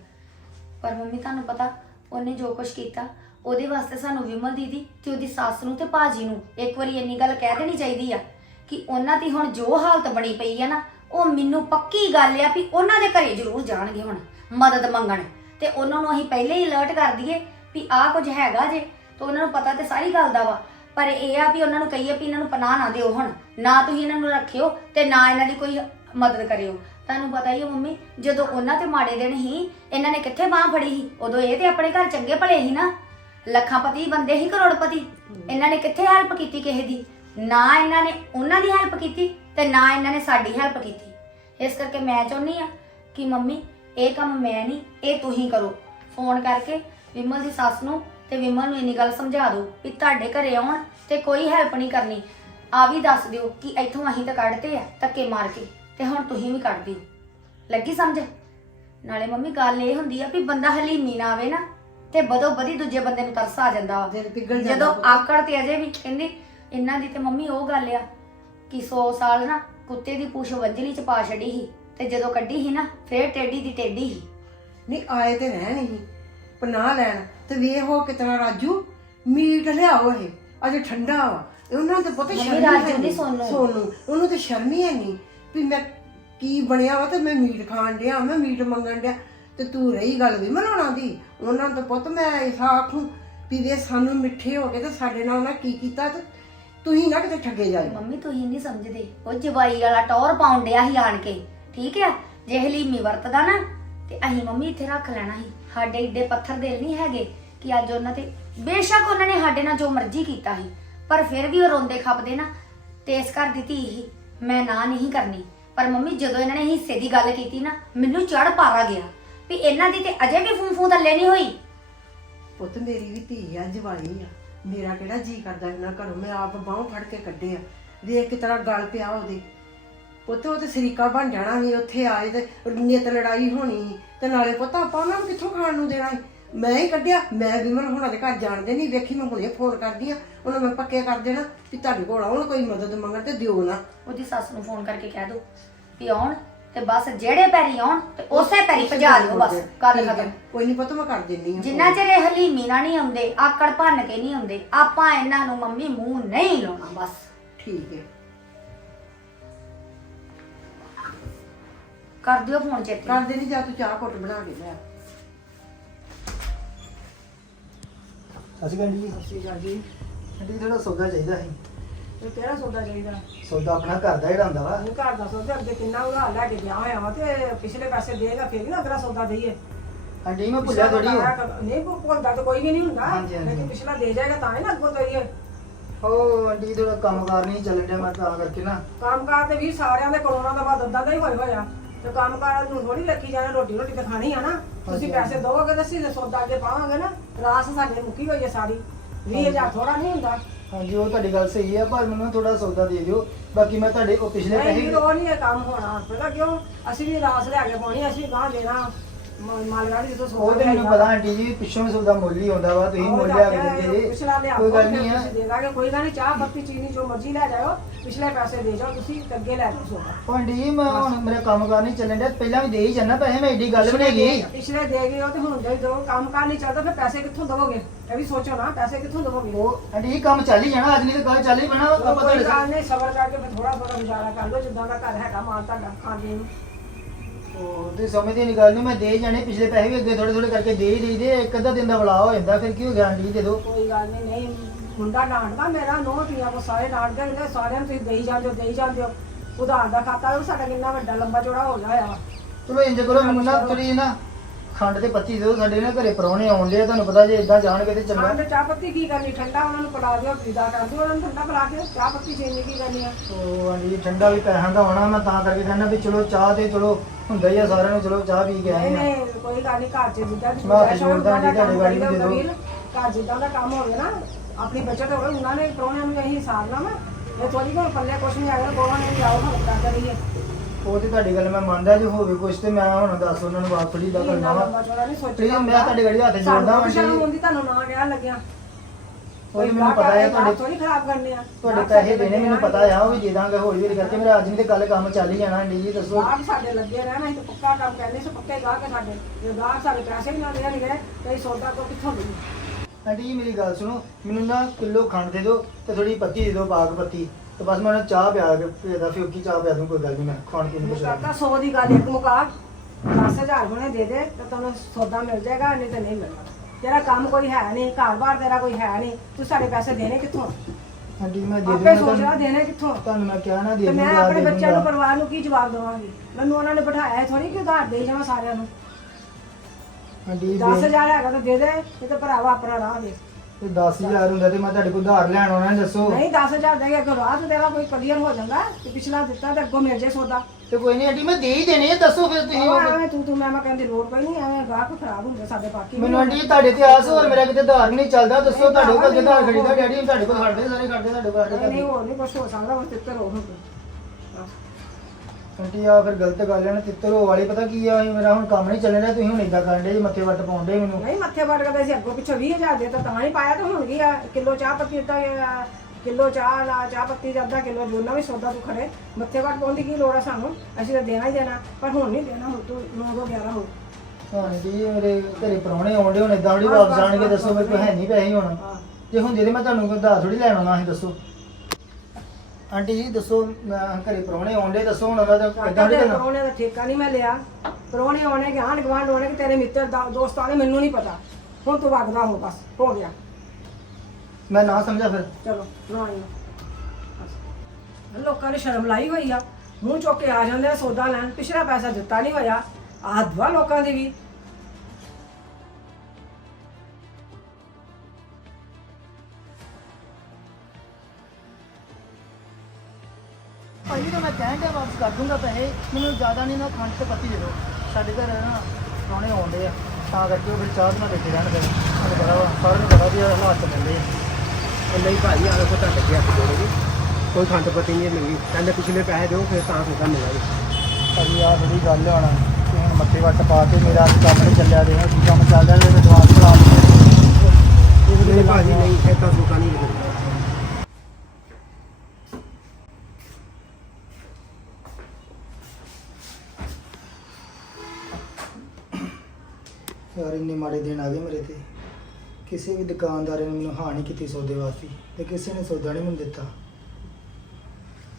ਪਰ ਮੰਮੀ, ਤੁਹਾਨੂੰ ਪਤਾ ਉਹਨੇ ਜੋ ਕੁਝ ਕੀਤਾ, ਉਹਦੇ ਵਾਸਤੇ ਸਾਨੂੰ ਵਿਮਲ ਦੀਦੀ ਤੇ ਉਹਦੀ ਸੱਸ ਨੂੰ ਤੇ ਭਾਜੀ ਨੂੰ ਇੱਕ ਵਾਰੀ ਇੰਨੀ ਗੱਲ ਕਹਿ ਦੇਣੀ ਚਾਹੀਦੀ ਆ ਕਿ ਉਹਨਾਂ ਦੀ ਹੁਣ ਜੋ ਹਾਲਤ ਬਣੀ ਪਈ ਆ ਨਾ, ਉਹ ਮੈਨੂੰ ਪੱਕੀ ਗੱਲ ਆ ਵੀ ਉਹਨਾਂ ਦੇ ਘਰੇ ਜ਼ਰੂਰ ਜਾਣਗੇ ਹੁਣ, ਮਦਦ ਮੰਗਣ। ਤੇ ਉਹਨਾਂ ਨੂੰ ਅਸੀਂ ਪਹਿਲੇ ਹੀ ਅਲਰਟ ਕਰ ਦਈਏ ਵੀ ਆਹ ਕੁਝ ਹੈਗਾ ਜੇ, ਤਾਂ ਉਹਨਾਂ ਨੂੰ ਪਤਾ ਤੇ ਸਾਰੀ ਗੱਲ ਦਾ ਵਾ ਪਰ ਇਹ ਆ ਵੀ ਉਹਨਾਂ ਨੂੰ ਕਹੀਏ ਵੀ ਇਹਨਾਂ ਨੂੰ ਪਨਾਹ ਨਾ ਦਿਓ ਹੁਣ। ਨਾ ਤੁਸੀਂ ਇਹਨਾਂ ਨੂੰ ਰੱਖਿਓ ਤੇ ਨਾ ਇਹਨਾਂ ਦੀ ਕੋਈ ਮਦਦ ਕਰਿਓ। ਤੁਹਾਨੂੰ ਪਤਾ ਹੀ ਹੈ ਮੰਮੀ, ਜਦੋਂ ਉਹਨਾਂ ਤੇ ਮਾੜੇ ਦਿਨ ਹੀ ਇਹਨਾਂ ਨੇ ਕਿੱਥੇ ਬਾਹ ਫੜੀ ਸੀ, ਉਦੋਂ ਇਹ ਤੇ ਆਪਣੇ ਘਰ ਚੰਗੇ ਭਲੇ ਸੀ ਨਾ। ਲੱਖਾਂਪਤੀ ਬੰਦੇ ਸੀ ਕਰੋੜਪਤੀ। ਇਹਨਾਂ ਨੇ ਕਿੱਥੇ ਹੈਲਪ ਕੀਤੀ ਕਿਸੇ ਦੀ? ਨਾ ਇਹਨਾਂ ਨੇ ਉਹਨਾਂ ਦੀ ਹੈਲਪ ਕੀਤੀ ਤੇ ਨਾ ਇਹਨਾਂ ਨੇ ਸਾਡੀ ਹੈਲਪ ਕੀਤੀ। ਇਸ ਕਰਕੇ ਮੈਂ ਚਾਹੁੰਦੀ ਆ ਕਿ ਮੰਮੀ, ਇਹ ਕੰਮ ਮੈਂ ਨਹੀਂ, ਇਹ ਤੁਸੀਂ ਕਰੋ। ਫੋਨ ਕਰਕੇ ਵਿਮਲ ਦੀ ਸੱਸ ਨੂੰ ਤੇ ਵਿਮਲ ਨੂੰ ਇੰਨੀ ਗੱਲ ਸਮਝਾ ਦਿਓ ਵੀ ਤੁਹਾਡੇ ਘਰੇ ਆਉਣ ਤੇ ਕੋਈ ਹੈਲਪ ਨਹੀਂ ਕਰਨੀ। ਆ ਵੀ ਦੱਸ ਦਿਓ ਕਿ ਇੱਥੋਂ ਅਸੀਂ ਤਾਂ ਕੱਢਦੇ ਆ ਧੱਕੇ ਮਾਰ ਕੇ ਤੇ ਹੁਣ ਤੁਸੀਂ ਵੀ ਕੱਢ ਦਿਓ। ਲੱਗੀ ਸਮਝ? ਨਾਲੇ ਮੰਮੀ ਗੱਲ ਇਹ ਹੁੰਦੀ ਆ ਵੀ ਬੰਦਾ ਹਲੀਮੀ ਨਾ ਆਵੇ ਨਾ ਤੇ ਬਦੋ ਬਦੀ ਦੂਜੇ ਬੰਦੇ ਨੂੰ ਤਰਸ ਆ ਜਾਂਦਾ ਵਾ। ਦਿਲ ਪਿਘਲ ਜਾਂਦਾ ਜਦੋਂ। ਆਕੜ ਤੇ ਅਜੇ ਵੀ ਕਹਿੰਦੀ ਇਹਨਾਂ ਦੀ ਤੇ ਮੰਮੀ ਉਹ ਗੱਲ ਆ ਕਿ 100 ਸਾਲ ਨਾ ਕੁੱਤੇ ਦੀ ਪੂਛ ਵੰਜਲੀ ਚ ਪਾ ਛੜੀ ਸੀ ਤੇ ਜਦੋਂ ਕੱਢੀ ਸੀ ਨਾ ਫੇਰ ਟੇਡੀ ਦੀ ਟੇਡੀ ਸੀ। ਨਹੀਂ ਆਏ ਤੇ ਰਹਿਣ ਹੀ। ਪਨਾਹ ਲੈਣ ਤੇ ਵੇਖੋ ਕਿਤਨਾ ਰਾਜੂ ਮੀਟ ਲਿਆਓ ਇਹ ਅਜੇ ਠੰਡਾ ਵਾ। ਉਹਨਾਂ ਤੇ ਪਤਾ ਮੰਮੀ ਸ਼ਰਮ ਹੀ ਰਾਜੂ ਹੈ ਨੀ ਨੀ। ਸੋਨੂੰ। ਉਹਨੂੰ ਤੇ ਸ਼ਰਮ ਹੀ ਹੈ ਨਹੀਂ ਵੀ ਮੈਂ ਕੀ ਬਣਿਆ ਵਾ ਤੇ ਮੈਂ ਮੀਟ ਖਾਣ ਡਿਆ ਮੈਂ ਮੀਟ ਮੰਗਣ ਡਿਆ। ਤੇ ਤੂੰ ਰਹੀ ਗੱਲ ਵੀ ਮਨਾਉਣਾ ਦੀ। ਉਹਨਾਂ ਤਾਂ ਪੁੱਤ ਮੈਂ ਇਸ ਆਖੂ ਵੀ ਵੇ ਸਾਨੂੰ ਮਿੱਠੇ ਹੋ ਕੇ ਤੇ ਸਾਡੇ ਨਾਲ ਉਹਨਾਂ ਕੀ ਕੀਤਾ ਤੇ ਤੁਸੀਂ ਨਾ ਕਿਤੇ ਠੱਗੇ ਜਾਏ ਮੰਮੀ ਤੁਸੀਂ ਨਹੀਂ ਸਮਝਦੇ। ਉਹ ਜਵਾਈ ਵਾਲਾ ਟੌਰ ਪਾਉਣ ਡਿਆ ਸੀ ਆਣ ਕੇ। ਠੀਕ ਆ? ਜੇ ਹਲੀਮੀ ਵਰਤਦਾ ਨਾ ਤੇ ਅਸੀਂ ਮੰਮੀ ਇੱਥੇ ਰੱਖ ਲੈਣਾ ਸੀ। ਸਾਡੇ ਏਡੇ ਪੱਥਰ ਦਿਲ ਨਹੀਂ ਹੈਗੇ ਕਿ ਅੱਜ ਉਹਨਾਂ ਤੇ, ਬੇਸ਼ੱਕ ਉਹਨਾਂ ਨੇ ਸਾਡੇ ਨਾਲ ਜੋ ਮਰਜ਼ੀ ਕੀਤਾ ਸੀ, ਪਰ ਫਿਰ ਵੀ ਉਹ ਰੋਂਦੇ ਖਪਦੇ ਨਾ, ਤੇ ਇਸ ਘਰ ਦੀ ਧੀ ਸੀ ਮੈਂ ਨਾ ਨਹੀਂ ਕਰਨੀ। ਪਰ ਮੰਮੀ, ਜਦੋਂ ਇਹਨਾਂ ਨੇ ਹਿੱਸੇ ਦੀ ਗੱਲ ਕੀਤੀ ਨਾ, ਮੈਨੂੰ ਚੜ ਪਾਰਾ ਗਿਆ ਵੀ ਇਹਨਾਂ ਦੀ ਤੇ ਅਜੇ ਵੀ ਫੂੰ ਥੱਲੇ ਨਹੀਂ ਹੋਈ। ਪੁੱਤ, ਮੇਰੀ ਵੀ ਧੀ ਆ, ਜਵਾਈ ਆ। ਮੇਰਾ ਕਿਹੜਾ ਜੀ ਕਰਦਾ ਇਹਨਾਂ ਘਰੋਂ? ਮੈਂ ਆਪ ਬਾਹੋਂ ਫੜ ਕੇ ਕੱਢੇ ਆ। ਵੇਖ ਕਿ ਤਰ੍ਹਾਂ ਗਲ ਪਿਆ ਉਹਦੇ। ਪੁੱਤ, ਉਹ ਤੇ ਸਰੀਕਾ ਬਣ ਜਾਣਾ ਸੀ, ਉੱਥੇ ਆਏ ਤੇ ਨਿਤ ਲੜਾਈ ਹੋਣੀ ਸੀ। ਤੇ ਨਾਲੇ ਪੁੱਤ ਆਪਾਂ ਉਹਨਾਂ ਨੂੰ ਕਿੱਥੋਂ ਖਾਣ ਨੂੰ ਦੇਣਾ ਮੈਂ ਹੀ ਕੱਢਿਆ ਮੈਂ ਵਿਮਲ ਹੁਣਾਂ ਦੇ ਘਰ ਜਾਣਦੇ ਨਹੀਂ ਵੇਖੀ ਮੈਂ ਹੁਣੇ ਫੋਨ ਕਰਦੀ ਆ ਉਹਨਾਂ ਮੈਂ ਪੱਕੇ ਕਰ ਦੇਣਾ ਵੀ ਤੁਹਾਡੇ ਕੋਲ ਆਉਣ ਕੋਈ ਮਦਦ ਮੰਗਣ ਤੇ ਦਿਓ ਨਾ। ਉਹਦੀ ਸੱਸ ਨੂੰ ਫੋਨ ਕਰਕੇ ਕਹਿ ਦੋ ਵੀ ਆਉਣ ਤੇ ਬਸ ਜਿਹੜੇ ਪੈਰੀ ਆਉਣ ਤੇ ਉਸੇ ਪੈਰੀ ਭਜਾ ਦਿਓ ਬਸ ਗੱਲ ਠੀਕ ਹੈ। ਖਤਮ। ਕੋਈ ਨਹੀਂ ਪੁੱਤ ਮੈਂ ਕਰ ਦਿੰਨੀ ਆ ਜਿੰਨਾ ਚਿਰ ਇਹ ਹਲੀਮੀ ਨਾਲ ਨਹੀਂ ਆਉਂਦੇ ਆਕੜ ਭੰਨ ਕੇ ਨਹੀਂ ਆਉਂਦੇ ਆਪਾਂ ਇਹਨਾਂ ਨੂੰ ਮੰਮੀ ਮੂੰਹ ਨਹੀਂ ਲਾਉਣਾ ਬਸ। ਠੀਕ ਹੈ। ਕਰ ਦਿਓ ਫੋਨ ਚੇਤੇ। ਕਰ ਦੇਣੀ ਜਾਂ ਤੂੰ ਚਾਹ ਘੁੱਟ ਬਣਾ ਕੇ ਲਿਆ। ਅਸੀਂ ਕਹਿੰਦੇ ਜੀ। ਅਕਾਲ ਜੀ। ਆਂਟੀ ਥੋੜਾ ਸੌਦਾ ਚਾਹੀਦਾ ਸੀ? ਤੇ ਕਿਹੜਾ ਸੌਦਾ ਚਾਹੀਦਾ? ਸੌਦਾ ਆਪਣਾ ਘਰ ਦਾ ਜਿਹੜਾ ਹੁੰਦਾ ਵਾ। ਉਹ ਘਰ ਦਾ ਸੌਦਾ ਅੱਗੇ ਕਿੰਨਾ ਉਧਾਰ ਲੈ ਕੇ ਗਿਆ ਹੋਇਆ ਵਾ ਤੇ ਪਿਛਲੇ ਪੈਸੇ ਦੇਗਾ ਫੇਰ ਵੀ ਨਾ ਅਗਲਾ ਸੌਦਾ ਦਈਏ। ਆਂਟੀ ਮੈਂ ਭੁੱਲਿਆ ਥੋੜੀ ਹੋ ਨਹੀਂ ਕੋ ਭੁੱਲਦਾ ਤਾਂ ਕੋਈ ਵੀ ਨਹੀਂ ਹੁੰਦਾ। ਹਾਂਜੀ, ਹਾਂਜੀ। ਲੇਕਿਨ ਪਿਛਲਾ ਦੇ ਜਾਏਗਾ ਤਾਂ ਹੀ ਨਾ ਅੱਗੋਂ ਦਈਏ। ਉਹ ਆਂਟੀ ਥੋੜਾ ਕੰਮਕਾਰ ਨਹੀਂ ਚੱਲਣ ਡਿਆ ਮੈਂ ਤਾਂ ਕਰਕੇ ਨਾ। ਕੰਮਕਾਰ ਤੇ ਵੀ ਸਾਰਿਆਂ ਦੇ ਕਰੋਨਾ ਦਾ ਬਾਅਦ ਅੱਧਾ ਦਾ ਹੀ ਹੋਇਆ ਹੋਇਆ। ਤੇ ਕੰਮਕਾਰ ਨੂੰ ਥੋੜੀ ਰੱਖੀ ਜਾਣਾ ਰੋਟੀ ਰੋਟੀ ਤਾਂ ਖਾਣੀ ਆ ਨਾ। ਤੁਸੀਂ ਪੈਸੇ ਦੋਗੇ ਤਾਂ ਅਸੀਂ ਸੌਦਾ ਅੱਗੇ ਪਾਵਾਂਗੇ ਨਾ। ਰਾਸ ਸਾਡੇ ਮੁੱਕੀ ਹੋਈ ਹੈ ਸਾਰੀ। 20000 ਥੋੜਾ ਨਹੀਂ ਹੁੰਦਾ। ਹਾਂਜੀ ਉਹ ਤੁਹਾਡੀ ਗੱਲ ਸਹੀ ਹੈ ਪਰ ਮੈਨੂੰ ਥੋੜਾ ਸੌਦਾ ਦੇ ਦਿਓ। ਬਾਕੀ ਮੈਂ ਤੁਹਾਡੇ ਉਹ ਪਿਛਲੇ ਨਹੀਂ ਪੈਸੇ ਉਹ ਨਹੀਂ ਇਹ ਕੰਮ ਹੋਣਾ। ਪਤਾ ਕਿਉਂ? ਅਸੀਂ ਵੀ ਰਾਸ ਲੈ ਕੇ ਪਾਉਣੀ ਅਸੀਂ ਗਾਂ ਦੇਣਾ। ਮਾਲਗਾੜੀ ਜਿੱਥੋਂ ਸੌਦਾ ਉਹ ਤੇ ਮੈਨੂੰ ਲਿਆਈਦਾ। ਪਤਾ ਆਂਟੀ ਜੀ ਪਿੱਛੋਂ ਸੌਦਾ ਮੁੱਲ ਹੀ ਆਉਂਦਾ ਵਾ ਤੁਸੀਂ ਮੁੱਲ ਲਿਆ ਕੇ ਦਿੰਦੇ ਜੇ। ਪਿਛਲਾ ਲਿਆ ਕੋਈ ਗੱਲ ਨਹੀਂ ਦਾਂਗੇ। ਕੋਈ ਗੱਲ ਨਹੀਂ ਚਾਹ ਪੱਤੀ ਚੀਨੀ ਜੋ ਮਰਜ਼ੀ ਲੈ ਜਾਓ ਪਿਛਲੇ ਪੈਸੇ ਦੇ ਜਾਓ ਤੁਸੀਂ ਤੇ ਅੱਗੇ ਲੈ ਜਾਓ ਆਂਟੀ ਜੀ ਮੈਂ ਹੁਣ ਮੇਰਾ ਕੰਮਕਾਰ ਨਹੀਂ ਚੱਲਣ ਡਿਆ ਪਹਿਲਾਂ ਵੀ ਦੇ ਹੀ ਜਾਣਾ ਪੈਸੇ ਮੈਂ ਏਡੀ ਗੱਲ ਵੀ ਨਹੀਂ ਹੈਗੀ। ਪਿਛਲੇ ਦੇ ਗਏ ਹੋ ਤੇ ਹੁਣ ਦੇ ਦੋ ਕੰਮ ਕਾਰ ਨਹੀਂ ਚੱਲਦਾ ਫਿਰ ਪੈਸੇ ਕਿੱਥੋਂ ਦਵੋਗੇ? ਇਹ ਵੀ ਸੋਚੋ ਨਾ ਪੈਸੇ ਕਿੱਥੋਂ ਦਵੋਗੇ? ਉਹ ਆਂਟੀ ਕੰਮ ਚੱਲ ਹੀ ਜਾਣਾ ਅੱਜ ਨਹੀਂ ਤਾਂ ਕੱਲ ਚੱਲ ਹੀ ਪੈਣਾ ਆਪਾਂ ਕੋਈ ਤੁਹਾਡੇ ਗੱਲ ਨਹੀਂ ਸਬਰ ਕਰਕੇ ਫਿਰ ਥੋੜਾ ਥੋੜਾ ਗੁਜ਼ਾਰਾ ਕਰ ਲਓ ਜਿੱਦਾਂ ਦਾ ਘਰ ਹੈਗਾ ਮਾਲ ਤੁਹਾਡਾ ਖਾਣੇ ਨੂੰ। ਉਹ ਤੇ ਸਮਝਦੇ ਨਹੀਂ ਗੱਲ ਨਹੀਂ ਮੈਂ ਦੇ ਹੀ ਜਾਣੇ ਪਿਛਲੇ ਪੈਸੇ ਵੀ ਅੱਗੇ ਥੋੜੇ ਥੋੜੇ ਕਰਕੇ ਦੇ ਹੀ ਦੇਈਦੇ ਇੱਕ ਅੱਧਾ ਦਿਨ ਦਾ ਬਲਾ ਹੋ ਜਾਂਦਾ ਫਿਰ ਕੀ ਹੋ ਗਿਆ ਆਂਟੀ ਦੇ ਦੋ ਕੋਈ ਗੱਲ ਨਹੀਂ ਨਹੀਂ ਮੁੰਡਾ ਡਾਂਟਦਾ ਮੇਰਾ ਨੋ ਧੀਆਂ ਕੋ ਸਾਰੇ ਡਾਂਟਦੇ ਨੇ ਸਾਰਿਆਂ ਨੂੰ ਤੁਸੀਂ ਦੇਈ ਜਾਂਦੇ ਹੋ ਦੇਈ ਜਾਂਦੇ ਹੋ। ਉਧਾਰ ਦਾ ਖਾਤਾ ਵੀ ਸਾਡਾ ਕਿੰਨਾ ਵੱਡਾ ਲੰਬਾ ਚੌੜਾ ਹੋ ਗਿਆ ਹੋਇਆ ਵਾ ਚਲੋ ਇੰਜ ਕਰੋ ਮੈਨੂੰ ਨਾ ਥੋੜੀ ਨਾ ਖੰਡ ਤੇ ਪੱਤੀ ਦਿਓ ਸਾਡੇ ਨਾ ਘਰੇ ਪਰੌਣੇ ਆਉਣ ਲਿਆ ਤੁਹਾਨੂੰ ਪਤਾ ਜੇ ਇਦਾਂ ਜਾਣਗੇ ਤੇ ਚੰਗਾ। ਤੇ ਚਾਹ ਪੱਤੀ ਕੀ ਕਰਨੀ? ਠੰਡਾ ਉਹਨਾਂ ਨੂੰ ਪਿਲਾ ਦਿਓ ਪੀਦਾ ਕਰ ਦਿਓ ਉਹਨਾਂ ਨੂੰ ਠੰਡਾ ਪਿਲਾ ਦਿਓ ਚਾਹ ਪੱਤੀ ਚੀਨੀ ਕੀ ਕਰਨੀ ਆ? ਉਹ ਆਂਟੀ ਜੀ ਠੰਡਾ ਵੀ ਪੈਸਿਆਂ ਦਾ ਹੋਣਾ ਮੈਂ ਤਾਂ ਕਰਕੇ ਕਹਿੰਦਾ ਵੀ ਚਲੋ ਚਾਹ ਤੇ ਚਲੋ ਹੁੰਦਾ ਹੀ ਆ ਸਾਰਿਆਂ ਨੂੰ ਚਲੋ ਚਾਹ ਪੀ ਕੇ ਆਏ ਨਹੀਂ ਨਹੀਂ ਕੋਈ ਗੱਲ ਨਹੀਂ ਘਰ 'ਚ ਜਿੱਦਾਂ ਦੀ ਮੈਂ ਹੱਥ ਜੋੜਦਾ ਦਾ ਜੀ, ਤੁਹਾਡੇ ਦੇ ਦਿਓ। ਘਰ ਜਿੱਦਾਂ ਦਾ ਕੰਮ ਹੋਵੇ ਨਾ ਆਪਣੀ ਬਚਤ ਹੋਵੇ ਉਹਨਾਂ ਨੇ ਪ੍ਰਾਹੁਣਿਆਂ ਨੂੰ ਇਹੀ ਹਿਸਾਬ ਨਾ ਵਾ। ਇਹ ਥੋੜੀ ਕੋਲ ਪੱਲੇ ਕੁਛ ਨਹੀਂ ਆਇਆ ਦੋਵਾਂ ਨੇ ਆਓ ਹੱਥ ਕਰ ਕਰੀਏ? ਉਹ ਤੇ ਤੁਹਾਡੀ ਗੱਲ ਮੈਂ ਮੰਨਦਾ ਜੇ ਹੋਵੇ ਕੁਛ ਤੇ ਮੈਂ ਹੁਣ ਦੱਸ ਉਹਨਾਂ ਨੂੰ ਬਾਤ ਥੋੜੀ ਦਾ ਕਰਨਾ ਵਾ। Please, ਮੈਂ ਤੁਹਾਡੀ ਗਾੜੀ ਹੱਥ ਜੋੜਦਾ ਵਾਂ ਜੀ। ਹੁੰਦੀ ਤੁਹਾਨੂੰ ਨਾ ਕਹਿਣ ਲੱਗਿਆ। ਤੇ ਮੈਨੂੰ ਪਤਾ ਹੈ ਤੁਹਾਡੇ ਥੋੜੀ ਖਰਾਬ ਕਰਨੇ ਆ। ਤੁਹਾਡੇ ਪੈਸੇ ਦੇਣੇ ਮੈਨੂੰ ਪਤਾ ਆ ਉਹ ਵੀ ਦੇ ਦਾਂਗੇ ਹੌਲੀ ਹੌਲੀ ਕਰਕੇ ਮੇਰਾ ਅੱਜ ਨਹੀਂ ਤੇ ਕੱਲ ਕੰਮ ਚੱਲ ਹੀ ਜਾਣਾ ਆਂਟੀ ਜੀ ਦੱਸੋ। ਗਾਹਕ ਸਾਡੇ ਲੱਗੇ ਰਹਿਣਾ ਅਸੀਂ ਤਾਂ ਪੱਕਾ ਕੰਮ ਕਹਿੰਦੇ ਸੀ ਪੱਕੇ ਗਾਹਕ ਆ ਸਾਡੇ। ਜੇ ਗਾਹਕ ਸਾਡੇ ਪੈਸੇ ਵੀ ਨਾ ਦੇਣਗੇ ਤੇ ਸੌਦਾ ਕੋ ਕਿੱਥੋਂ ਦੇਈਏ? ਆਂਟੀ ਜੀ ਮੇਰੀ ਗੱਲ ਸੁਣੋ ਮੈਨੂੰ ਨਾ ਕਿਲੋ ਖੰਡ ਦੇ ਦਿਓ ਤੇ ਥੋੜੀ ਪੱਤੀ ਦੇ ਦਿਓ ਬਾਗ ਪੱਤੀ। ਤੇ ਬਸ ਮੈਂ ਉਹਨਾਂ ਨੂੰ ਚਾਹ ਪਿਆ ਕੇ ਭੇਜਦਾ ਫਿਓਕੀ ਚਾਹ ਪਿਆ ਦੂੰ ਕੋਈ ਗੱਲ ਨਹੀਂ ਮੈਂ ਖਾਣ ਪੀਣ ਨੂੰ ਕਾਕਾ 100 ਦੀ ਗੱਲ ਇੱਕ ਮੁਕਾ। 10000 ਹੁਣੇ ਦੇ ਦੇ ਤੇ ਤੁਹਾਨੂੰ ਸੌਦਾ ਮਿਲ ਜਾਏਗਾ ਨਹੀਂ ਤੇ ਨਹੀਂ ਮਿਲਣਾ। ਤੇਰਾ ਕੰਮ ਕੋਈ ਹੈ ਨਹੀਂ ਘਰ-ਬਾਰ ਤੇਰਾ ਕੋਈ ਹੈ ਨਹੀਂ ਤੂੰ ਸਾਡੇ ਪੈਸੇ ਦੇਣੇ ਕਿੱਥੋਂ? ਆਂਟੀ ਜੀ, ਮੈਂ ਦੇ ਆਪੇ ਸੋਚ ਤੁਹਾਨੂੰ। ਦੇਣੇ ਕਿੱਥੋਂ? ਤੁਹਾਨੂੰ ਮੈਂ ਕਿਹਾ ਨਾ ਦੇ ਤੇ ਮੈਂ ਦੂੰਗਾ ਆਪਣੇ ਬੱਚਿਆਂ ਨੂੰ ਪਰਿਵਾਰ ਨੂੰ ਕੀ ਜਵਾਬ ਦੇਵਾਂਗੀ? ਮੈਨੂੰ ਉਹਨਾਂ ਨੇ ਬਿਠਾਇਆ ਥੋੜੀ ਕਿ ਉਧਾਰ ਦੇ ਜਾਵਾਂ ਸਾਰਿਆਂ ਨੂੰ। ਆਂਟੀ ਜੀ, 10000 ਹੈਗਾ ਤਾਂ ਦੇ ਦੇ ਇਹ ਤਾਂ ਭਰਾਵਾ ਆਪਣਾ ਰਾਹ ਦੇ ਤੇ 10000 ਹੁੰਦਾ ਤੇ ਮੈਂ ਤੁਹਾਡੇ ਕੋਲ ਉਧਾਰ ਲੈਣ ਆਉਣਾ ਦੱਸੋ। ਨਹੀਂ 10000 ਦੇਗਾ ਕਿ ਰਾਹ ਤੇ ਤੇਰਾ ਕੋਈ ਕਲੀਅਰ ਹੋ ਜਾਂਦਾ ਤੇ ਪਿਛਲਾ ਦਿੱਤਾ ਤੇ ਅੱਗੋਂ ਮਿਲ ਜੇ ਸੌਦਾ। ਤੇ ਕੋਈ ਨਹੀਂ ਆਂਟੀ ਮੈਂ ਦੇ ਹੀ ਦੇਣੇ ਆ ਦੱਸੋ ਫਿਰ ਤੁਸੀਂ ਉਹ ਉਹ ਐਵੇਂ ਤੂੰ ਤੂੰ ਮੈਂ ਮੈਂ ਕਹਿੰਦੀ ਲੋੜ ਕੋਈ ਨਹੀਂ ਐਵੇਂ ਗਾਹਕ ਖਰਾਬ ਹੁੰਦੇ ਸਾਡੇ ਬਾਕੀ ਮੈਨੂੰ ਆਂਟੀ ਜੀ, ਤੁਹਾਡੇ ਤੇ ਆਸ ਹੋਰ ਮੇਰਾ ਕਿਤੇ ਉਧਾਰ ਨਹੀਂ ਚੱਲਦਾ। ਦੱਸੋ ਤੁਹਾਡੇ ਕੋਲ ਉਧਾਰ ਖਰੀਦਾ ਡੈਡੀ ਹੁਣ। ਤੁਹਾਡੇ ਕੋਲ ਖੜਦੇ ਸਾਰੇ ਖੜਦੇ ਤੁਹਾਡੇ ਕੋਲ ਨਹੀਂ ਨਹੀਂ ਸਾਡੇ ਹੋਰ ਨਹੀਂ ਕੁਝ ਹੋ ਸਕਦਾ ਬਸ ਤਿੱਤਰ ਹੋ ਹੁਣ ਆਂਟੀ ਆ ਫਿਰ ਗਲਤ ਗੱਲ ਹੈ ਨਾ ਤਿੱਤਰ ਵਾਲੀ ਪਤਾ ਕੀ ਆ ਇਹ ਮੇਰਾ ਹੁਣ ਕੰਮ ਨਹੀਂ ਚੱਲਣ ਰਿਹਾ ਤੁਸੀਂ ਹੁਣ ਇਦਾਂ ਕਰਨ ਦੇ ਮੱਥੇ ਵੱਟ ਪਾਉਂਦੇ ਮੈਨੂੰ। ਨਹੀਂ ਮੱਥੇ ਵੱਟ ਕੇ ਸੀ ਅੱਗੋਂ ਪਿੱਛੋਂ 20000 ਦੇ ਤਾਂ ਤਾਂ ਹੀ ਪਾਇਆ ਤੇ ਹੁਣ ਕੀ ਆ ਕਿਲੋ ਚਾਹ ਪੱਤੀ ਦਿੱਤਾ ਗਿਆ ਕਿਲੋ ਚਾਹ ਨਾਲ ਚਾਹ ਪੱਤੀ ਦਾ ਅੱਧਾ ਕਿਲੋ ਜੋਨਾ ਵੀ ਸੌਦਾ ਤੂੰ ਖੜੇ। ਮੱਥੇ ਵੱਟ ਪਾਉਣ ਦੀ ਕੀ ਲੋੜ ਆ ਸਾਨੂੰ? ਅਸੀਂ ਤਾਂ ਦੇਣਾ ਹੀ ਦੇਣਾ ਪਰ ਹੁਣ ਨਹੀਂ ਦੇਣਾ ਹੁਣ ਤੂੰ 9 ਤੋਂ 11 ਹੋ ਹਾਂ ਜੀ ਮੇਰੇ ਘਰੇ ਪ੍ਰਾਹੁਣੇ ਆਉਂਦੇ ਹੁਣ ਇਦਾਂ ਥੋੜੀ ਵਾਪਸ ਆਣਗੇ ਦੱਸੋ ਮੇਰੇ ਕੋਲ ਹੈ ਨਹੀਂ ਪੈਸੇ ਹੁਣ। ਜੇ ਹੁੰਦੇ ਤੇ ਮੈਂ ਤੁਹਾਨੂੰ ਕੋਈ ਉਧਾਰ ਥੋੜੀ ਲੈਣ ਆਉਣਾ ਸੀ ਦੱਸੋ। ਆਂਟੀ ਜੀ ਦੱਸੋ ਮੈਂ ਘਰੇ ਪ੍ਰਾਹੁਣੇ ਆਉਂਦੇ ਦੱਸੋ ਹੁਣ ਉਹਨਾਂ ਦਾ ਇਦਾਂ ਤੇ ਕਰਨਾ ਪਰੋਣੇ ਦਾ ਠੇਕਾ ਨਹੀਂ ਮੈਂ ਲਿਆ। ਪਰੋਣੇ ਆਉਣੇ ਕਿ ਆਂਢ ਗੁਆਂਢ ਆਉਣੇ ਕਿ ਤੇਰੇ ਮਿੱਤਰ ਦਾ ਦੋਸਤ ਆਉਣੇ ਮੈਨੂੰ ਨਹੀਂ ਪਤਾ। ਹੁਣ ਤੂੰ ਵਗਦਾ ਹੋ ਬਸ ਹੋ ਗਿਆ। ਮੈਂ ਨਾ ਸਮਝਾ ਫਿਰ। ਚਲੋ ਨਾ ਹੀ ਲੋਕਾਂ ਨੇ ਸ਼ਰਮ ਲਾਈ ਹੋਈ ਆ। ਮੂੰਹ ਚੁੱਕ ਕੇ ਆ ਜਾਂਦੇ ਆ ਸੌਦਾ ਲੈਣ ਪਿਛਲਾ ਪੈਸਾ ਦਿੱਤਾ ਨਹੀਂ ਹੋਇਆ। ਆਦਵਾ ਲੋਕਾਂ ਦੀ ਵੀ। ਪਹਿਲੀ ਤਾਂ ਮੈਂ ਕਹਿਣ ਡਿਆ ਵਾਪਸ ਕਰ ਦੂੰਗਾ ਪੈਸੇ। ਮੈਨੂੰ ਜ਼ਿਆਦਾ ਨਹੀਂ ਨਾ ਖੰਡ ਤੇ ਪੱਤੀ ਦੇ ਦਿਓ। ਸਾਡੇ ਘਰ ਨਾ ਪ੍ਰਾਹੁਣੇ ਆਉਂਦੇ ਆ ਤਾਂ ਕਰਕੇ ਉਹ ਫਿਰ ਚਾਹ ਨਾਲ ਬੈਠੇ ਰਹਿਣਗੇ ਮੈਨੂੰ ਪਤਾ ਵਾ ਸਾਰਿਆਂ ਨੂੰ ਪਤਾ ਵੀ ਇਹ ਹਾਲਾਤ ਚੱਲਦੇ ਆ। ਨਹੀਂ ਭਾਜੀ ਆ ਦੇਖੋ ਤੁਹਾਡੇ ਅੱਗੇ ਹੱਥ ਜੋੜੋਗੇ ਕੋਈ ਖੰਡ ਪਤੀ ਨਹੀਂ ਮੰਗੀ ਕਹਿੰਦੇ ਪਿਛਲੇ ਪੈਸੇ ਦਿਓ ਫਿਰ ਤਾਂ ਸੌਦਾ ਮਿਲੇਗਾ ਅਜੀ ਆ ਜਿਹੜੀ ਗੱਲ ਹੋਣਾ ਕਿ ਹੁਣ ਮੱਥੇ ਵੱਟ ਪਾ ਕੇ ਮੇਰਾ ਅੱਜ ਕੰਮ ਨਹੀਂ ਚੱਲਿਆ ਕੀ ਕੰਮ ਚੱਲ ਰਿਹਾ ਤੇ ਦਵਾਰ ਖਰਾਬ ਨਹੀਂ ਭਾਜੀ ਨਹੀਂ ਐਤਾ ਸੌਦਾ ਨਹੀਂ ਮਿਲੇਗਾ ਯਾਰ ਇੰਨੇ ਮਾੜੇ ਦਿਨ ਆ ਗਏ ਮੇਰੇ ਤੇ। ਕਿਸੇ ਵੀ ਦੁਕਾਨਦਾਰ ਨੇ ਮੈਨੂੰ ਹਾਂ ਨਹੀਂ ਕੀਤੀ ਸੌਦੇ ਵਾਸਤੇ ਤੇ ਕਿਸੇ ਨੇ ਸੌਦਾ ਨਹੀਂ ਮੈਨੂੰ ਦਿੱਤਾ।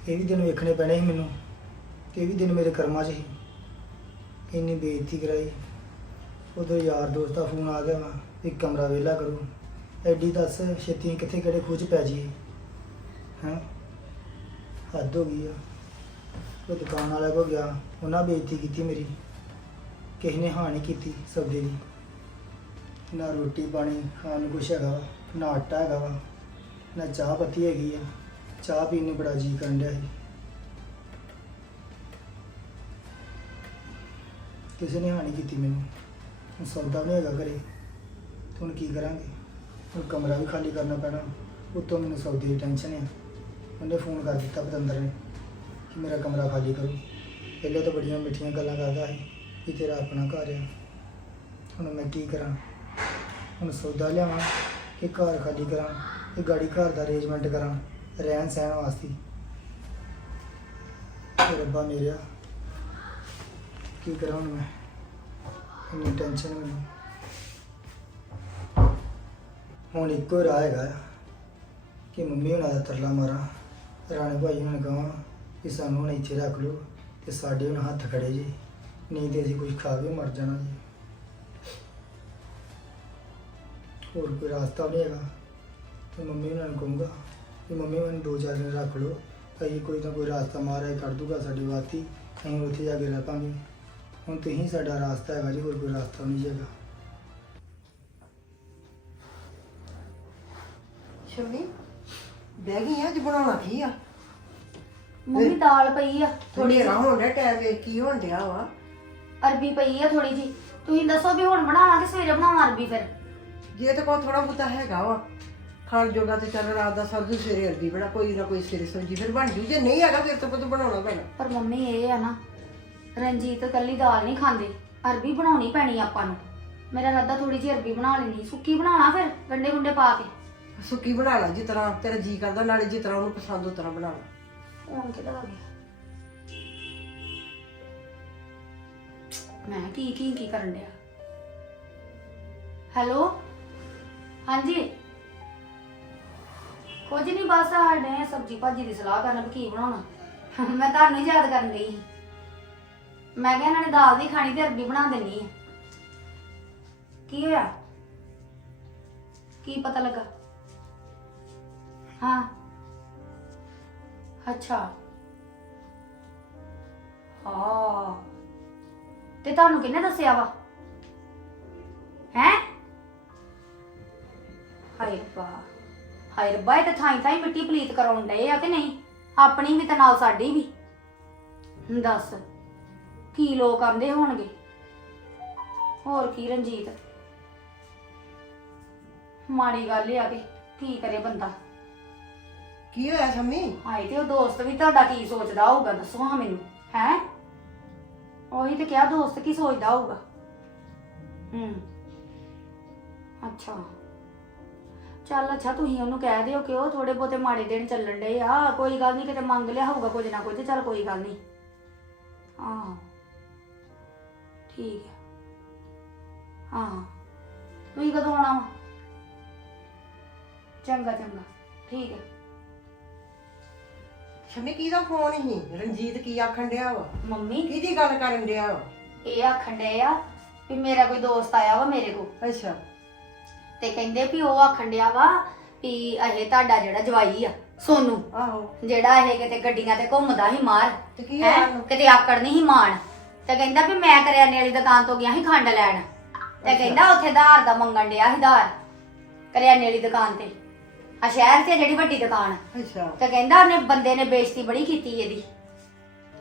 ਇਹ ਵੀ ਦਿਨ ਵੇਖਣੇ ਪੈਣੇ ਸੀ ਮੈਨੂੰ ਤੇ ਇਹ ਵੀ ਦਿਨ ਮੇਰੇ ਕਰਮਾਂ 'ਚ ਸੀ। ਇੰਨੀ ਬੇਇੱਜ਼ਤੀ ਕਰਾਈ। ਉਦੋਂ ਯਾਰ ਦੋਸਤ ਦਾ ਫੋਨ ਆ ਗਿਆ ਵਾ ਵੀ ਕਮਰਾ ਵਿਹਲਾ ਕਰੋ। ਐਡੀ ਦੱਸ ਛੇਤੀ ਕਿੱਥੇ ਕਿਹੜੇ ਖੂਹ 'ਚ ਪੈ ਜੀ ਹੈਂ? ਹੱਦ ਹੋ ਗਈ ਆ। ਉਹ ਦੁਕਾਨ ਵਾਲਾ ਕੋ ਗਿਆ, ਉਹਨਾਂ ਬੇਇੱਜ਼ਤੀ ਕੀਤੀ ਮੇਰੀ। ਕਿਸੇ ਨੇ ਹਾਂ ਨਹੀਂ ਕੀਤੀ ਸਬਜ਼ੀ ਦੀ। ਨਾ ਰੋਟੀ ਪਾਣੀ ਖਾਣ ਨੂੰ ਕੁਛ ਹੈਗਾ ਵਾ, ਨਾ ਆਟਾ ਹੈਗਾ ਵਾ, ਨਾ ਚਾਹ ਪੱਤੀ ਹੈਗੀ ਆ। ਚਾਹ ਪੀਣ ਨੂੰ ਬੜਾ ਜੀ ਕਰਨ ਡਿਆ ਸੀ। ਕਿਸੇ ਨੇ ਹਾਂ ਕੀਤੀ ਮੈਨੂੰ। ਹੁਣ ਸੌਦਾ ਵੀ ਨਹੀਂ ਹੈਗਾ ਘਰੇ। ਤੇ ਹੁਣ ਕੀ ਕਰਾਂਗੇ? ਹੁਣ ਕਮਰਾ ਵੀ ਖਾਲੀ ਕਰਨਾ ਪੈਣਾ। ਉੱਤੋਂ ਮੈਨੂੰ ਸੌਦੇ ਦੀ ਟੈਨਸ਼ਨ ਆ। ਉਹਨੇ ਫੋਨ ਕਰ ਦਿੱਤਾ ਪਤੰਦਰ ਨੇ ਕਿ ਮੇਰਾ ਕਮਰਾ ਖਾਲੀ ਕਰੋ। ਪਹਿਲਾਂ ਤਾਂ ਬੜੀਆਂ ਮਿੱਠੀਆਂ ਗੱਲਾਂ ਕਰਦਾ ਸੀ ਕਿ ਤੇਰਾ ਆਪਣਾ ਘਰ ਆ। ਹੁਣ ਮੈਂ ਕੀ ਕਰਾਂ? ਹੁਣ ਸੌਦਾ ਲਿਆਵਾਂ ਕਿ ਘਰ ਖਾਲੀ ਕਰਾਂ ਕਿ ਗਾੜੀ ਘਰ ਦਾ ਅਰੇਂਜਮੈਂਟ ਕਰਾਂ, ਰਹਿਣ ਸਹਿਣ ਵਾਸਤੇ। ਏ ਰੱਬਾ ਮੇਰਿਆ, ਕੀ ਕਰਾਂ ਹੁਣ ਮੈਂ? ਇੰਨੀ ਟੈਨਸ਼ਨ ਮੈਨੂੰ। ਹੁਣ ਇੱਕੋ ਹੀ ਰਾਹ ਹੈਗਾ ਆ ਕਿ ਮੰਮੀ ਹੁਣਾਂ ਦਾ ਤਰਲਾ ਮਾਰਾਂ, ਰਾਣੇ ਭਾਈ ਹੁਣਾਂ ਨੂੰ ਕਹਾਂ ਕਿ ਸਾਨੂੰ ਹੁਣ ਇੱਥੇ ਰੱਖ ਲਓ ਤੇ ਸਾਡੇ ਹੁਣ ਹੱਥ ਖੜੇ ਜੀ, ਨਹੀਂ ਤੇ ਅਸੀਂ ਕੁਝ ਖਾ ਕੇ ਮਰ ਜਾਣਾ ਜੀ। ਹੋਰ ਕੋਈ ਰਾਸਤਾ ਨਹੀਂ ਹੈਗਾ। ਤੇ ਮੰਮੀ ਉਹਨਾਂ ਨੂੰ ਕਹੂੰਗਾ ਕਿ ਮੰਮੀ ਮੈਨੂੰ ਦੋ ਚਾਰ ਦਿਨ ਰੱਖ ਲਓ। ਅਸੀਂ ਕੋਈ ਨਾ ਕੋਈ ਰਾਸਤਾ ਮਾਰਿਆ ਕੱਢ ਦੂਗਾ ਸਾਡੇ ਵਾਸਤੇ ਅਸੀਂ ਉੱਥੇ ਜਾ ਕੇ ਰਹਿ ਪਾਂਗੇ ਹੁਣ ਤੁਸੀਂ ਸਾਡਾ ਰਾਸਤਾ ਹੈਗਾ ਜੀ ਹੋਰ ਕੋਈ ਰਾਸਤਾ ਨਹੀਂ ਹੈਗਾ। ਸ਼ਮੀ ਬਹਿ ਗਈ ਆ ਅੱਜ ਬਣਾਉਣਾ ਕੀ ਆ? ਮੰਮੀ ਦਾਲ ਪਈ ਆ ਥੋੜੀ ਥੋੜੀ ਹੋਣ ਡਿਆ ਟਾਈਮ ਵੇਖ ਕੀ ਹੋਣ ਡਿਆ ਵਾ। ਅਰਬੀ ਪਈ ਆ ਥੋੜੀ ਜੀ ਤੁਸੀਂ ਦੱਸੋ ਵੀ ਹੁਣ ਬਣਾਵਾਂ ਕਿ ਸਵੇਰੇ ਬਣਾਵਾਂ ਅਰਬੀ ਫਿਰ? ਜੇ ਤਾਂ ਕੋਈ ਥੋੜਾ ਬਹੁਤਾ ਹੈਗਾ ਵਾ ਖਾਣ ਜੋਗਾ ਤੇ ਚੱਲ ਰਾਤ ਦਾ ਸਰਦੂ ਸਵੇਰੇ ਅਰਬੀ ਬਣਾ ਕੋਈ ਨਾ ਕੋਈ ਸਵੇਰੇ ਸਬਜ਼ੀ ਫਿਰ ਬਣ ਜੂ ਜੇ ਨਹੀਂ ਹੈਗਾ ਫਿਰ ਤਾਂ ਪੁੱਤ ਬਣਾਉਣਾ ਪੈਣਾ। ਪਰ ਮੰਮੀ ਇਹ ਆ ਨਾ ਰਣਜੀਤ ਕੱਲੀ ਦਾਲ ਨਹੀਂ ਖਾਂਦੇ ਅਰਬੀ ਬਣਾਉਣੀ ਪੈਣੀ ਆਪਾਂ ਨੂੰ। ਮੇਰਾ ਰੱਦਾ ਥੋੜੀ ਜਿਹੀ ਅਰਬੀ ਬਣਾ ਲੈਣੀ ਸੁੱਕੀ ਬਣਾਉਣਾ ਫਿਰ ਗੰਡੇ ਗੁੰਡੇ ਪਾ ਕੇ। ਸੁੱਕੀ ਬਣਾ ਲਾ ਜਿਸ ਤਰ੍ਹਾਂ ਤੇਰਾ ਜੀ ਕਰਦਾ ਨਾਲੇ ਜਿਸ ਤਰ੍ਹਾਂ ਉਹਨੂੰ ਪਸੰਦ ਉਸ ਤਰ੍ਹਾਂ ਬਣਾ ਲਾ। ਹੁਣ ਕਿਹਦਾ ਆ ਗਿਆ? ਮੈਂ ਕੀ ਕੀ ਕੀ ਕਰਨ ਡਿਆ? ਹੈਲੋ? ਹਾਂਜੀ। ਕੁਝ ਨਹੀਂ ਬਸ ਸਾਡੇ ਸਬਜੀ ਭਾਜੀ ਦੀ ਸਲਾਹ ਕਰਨ ਵੀ ਕੀ ਬਣਾਉਣਾ। ਮੈਂ ਤੁਹਾਨੂੰ ਹੀ ਯਾਦ ਕਰਨ ਲਈ ਮੈਂ ਕਿਹਾ ਇਹਨਾਂ ਨੇ ਦਾਲ ਦੀ ਖਾਣੀ ਤੇ ਅਰਬੀ ਬਣਾ ਦੇਣੀ ਹੈ ਕੀ ਹੋਇਆ? ਕੀ ਪਤਾ ਲੱਗਾ? ਹਾਂ। ਅੱਛਾ। ਹਾਂ। ਤੇ ਤੁਹਾਨੂੰ ਕਿਹਨੇ ਦੱਸਿਆ ਵਾ? ਹੈ? ਹਾਏ ਰੱਬਾ। ਹਾਏ ਰੱਬਾ ਇਹ ਤਾਂ ਥਾਈ ਥਾਈ ਮਿੱਟੀ ਪਲੀਤ ਕਰਾਉਣ ਡਏ ਆ ਕਿ ਨਹੀਂ? ਆਪਣੀ ਵੀ ਤੇ ਨਾਲ ਸਾਡੀ ਵੀ। ਦੱਸ ਕੀ ਲੋਕ ਆਂਦੇ ਹੋਣਗੇ? ਹੋਰ ਕੀ ਰਣਜੀਤ? ਮਾੜੀ ਗੱਲ ਆ ਕਿ ਕੀ ਕਰੇ ਬੰਦਾ? ਕੀ ਹੋਇਆ ਸ਼ਮੀ? ਹਾਏ ਤੇ ਉਹ ਦੋਸਤ ਵੀ ਤੁਹਾਡਾ ਕੀ ਸੋਚਦਾ ਹੋਊਗਾ ਦੱਸੋ ਹਾਂ ਮੈਨੂੰ ਹੈ? ਉਹੀ ਤੇ ਕਿਹਾ ਦੋਸਤ ਕੀ ਸੋਚਦਾ ਹੋਊਗਾ। ਹੂੰ। ਅੱਛਾ। ਚੱਲ ਅੱਛਾ ਤੁਸੀਂ ਉਹਨੂੰ ਕਹਿ ਦਿਓ ਕਿ ਉਹ ਥੋੜੇ ਬਹੁਤੇ ਮਾੜੇ ਦਿਨ ਚੱਲਣ ਡਏ ਆ। ਕੋਈ ਗੱਲ ਨਹੀਂ ਕਿਤੇ ਮੰਗ ਲਿਆ ਹੋਊਗਾ ਕੁਝ ਨਾ ਕੁਝ ਚੱਲ ਕੋਈ ਗੱਲ ਨਹੀਂ। ਹਾਂ। ਠੀਕ ਹੈ ਹਾਂ। ਤੁਸੀਂ ਕਦੋਂ ਆਉਣਾ ਵਾ? ਚੰਗਾ ਚੰਗਾ। ਠੀਕ ਹੈ ਸ਼ਮੀ ਕੀ ਦਾ ਫੋਨ ਹੀ ਰਣਜੀਤ ਕੀ ਆਖਣ ਡਿਆ ਵਾ? ਮੰਮੀ? ਕਿਹਦੀ ਗੱਲ ਕਰਨ ਡਿਆ ਵਾ? ਇਹ ਆਖਣ ਡਏ ਆ ਵੀ ਮੇਰਾ ਕੋਈ ਦੋਸਤ ਆਇਆ ਵਾ ਮੇਰੇ ਕੋਲ। ਅੱਛਾ। ਤੇ ਕਹਿੰਦੇ ਵੀ ਉਹ ਆਖਣ ਡਿਆ ਵਾ ਵੀ ਇਹ ਤੁਹਾਡਾ ਜਿਹੜਾ ਜਵਾਈ ਆ ਸੋਨੂ। ਆਹੋ। ਜਿਹੜਾ ਇਹ ਕਿਤੇ ਗੱਡੀਆਂ ਤੇ ਘੁੰਮਦਾ ਸੀ ਮਾਰ। ਤੇ ਕੀ ਹੈਂ? ਕਿਤੇ ਆਕੜ ਨਹੀਂ ਸੀ ਮਾਣ। ਤੇ ਕਹਿੰਦਾ ਵੀ ਮੈਂ ਕਰਿਆਨੇ ਵਾਲੀ ਦੁਕਾਨ ਤੋਂ ਗਿਆ ਸੀ ਖੰਡ ਲੈਣ। ਤੇ ਕਹਿੰਦਾ ਉੱਥੇ ਧਾਰ ਦਾ ਮੰਗਣ ਡਿਆ ਸੀ ਧਾਰ ਕਰਿਆਨੇ ਵਾਲੀ ਦੁਕਾਨ ਤੇ। ਆ ਸ਼ਹਿਰ 'ਚ ਜਿਹੜੀ ਵੱਡੀ ਦੁਕਾਨ। ਅੱਛਾ। ਤੇ ਕਹਿੰਦਾ ਉਹਨੇ ਬੰਦੇ ਨੇ ਬੇਇੱਜ਼ਤੀ ਬੜੀ ਕੀਤੀ ਇਹਦੀ।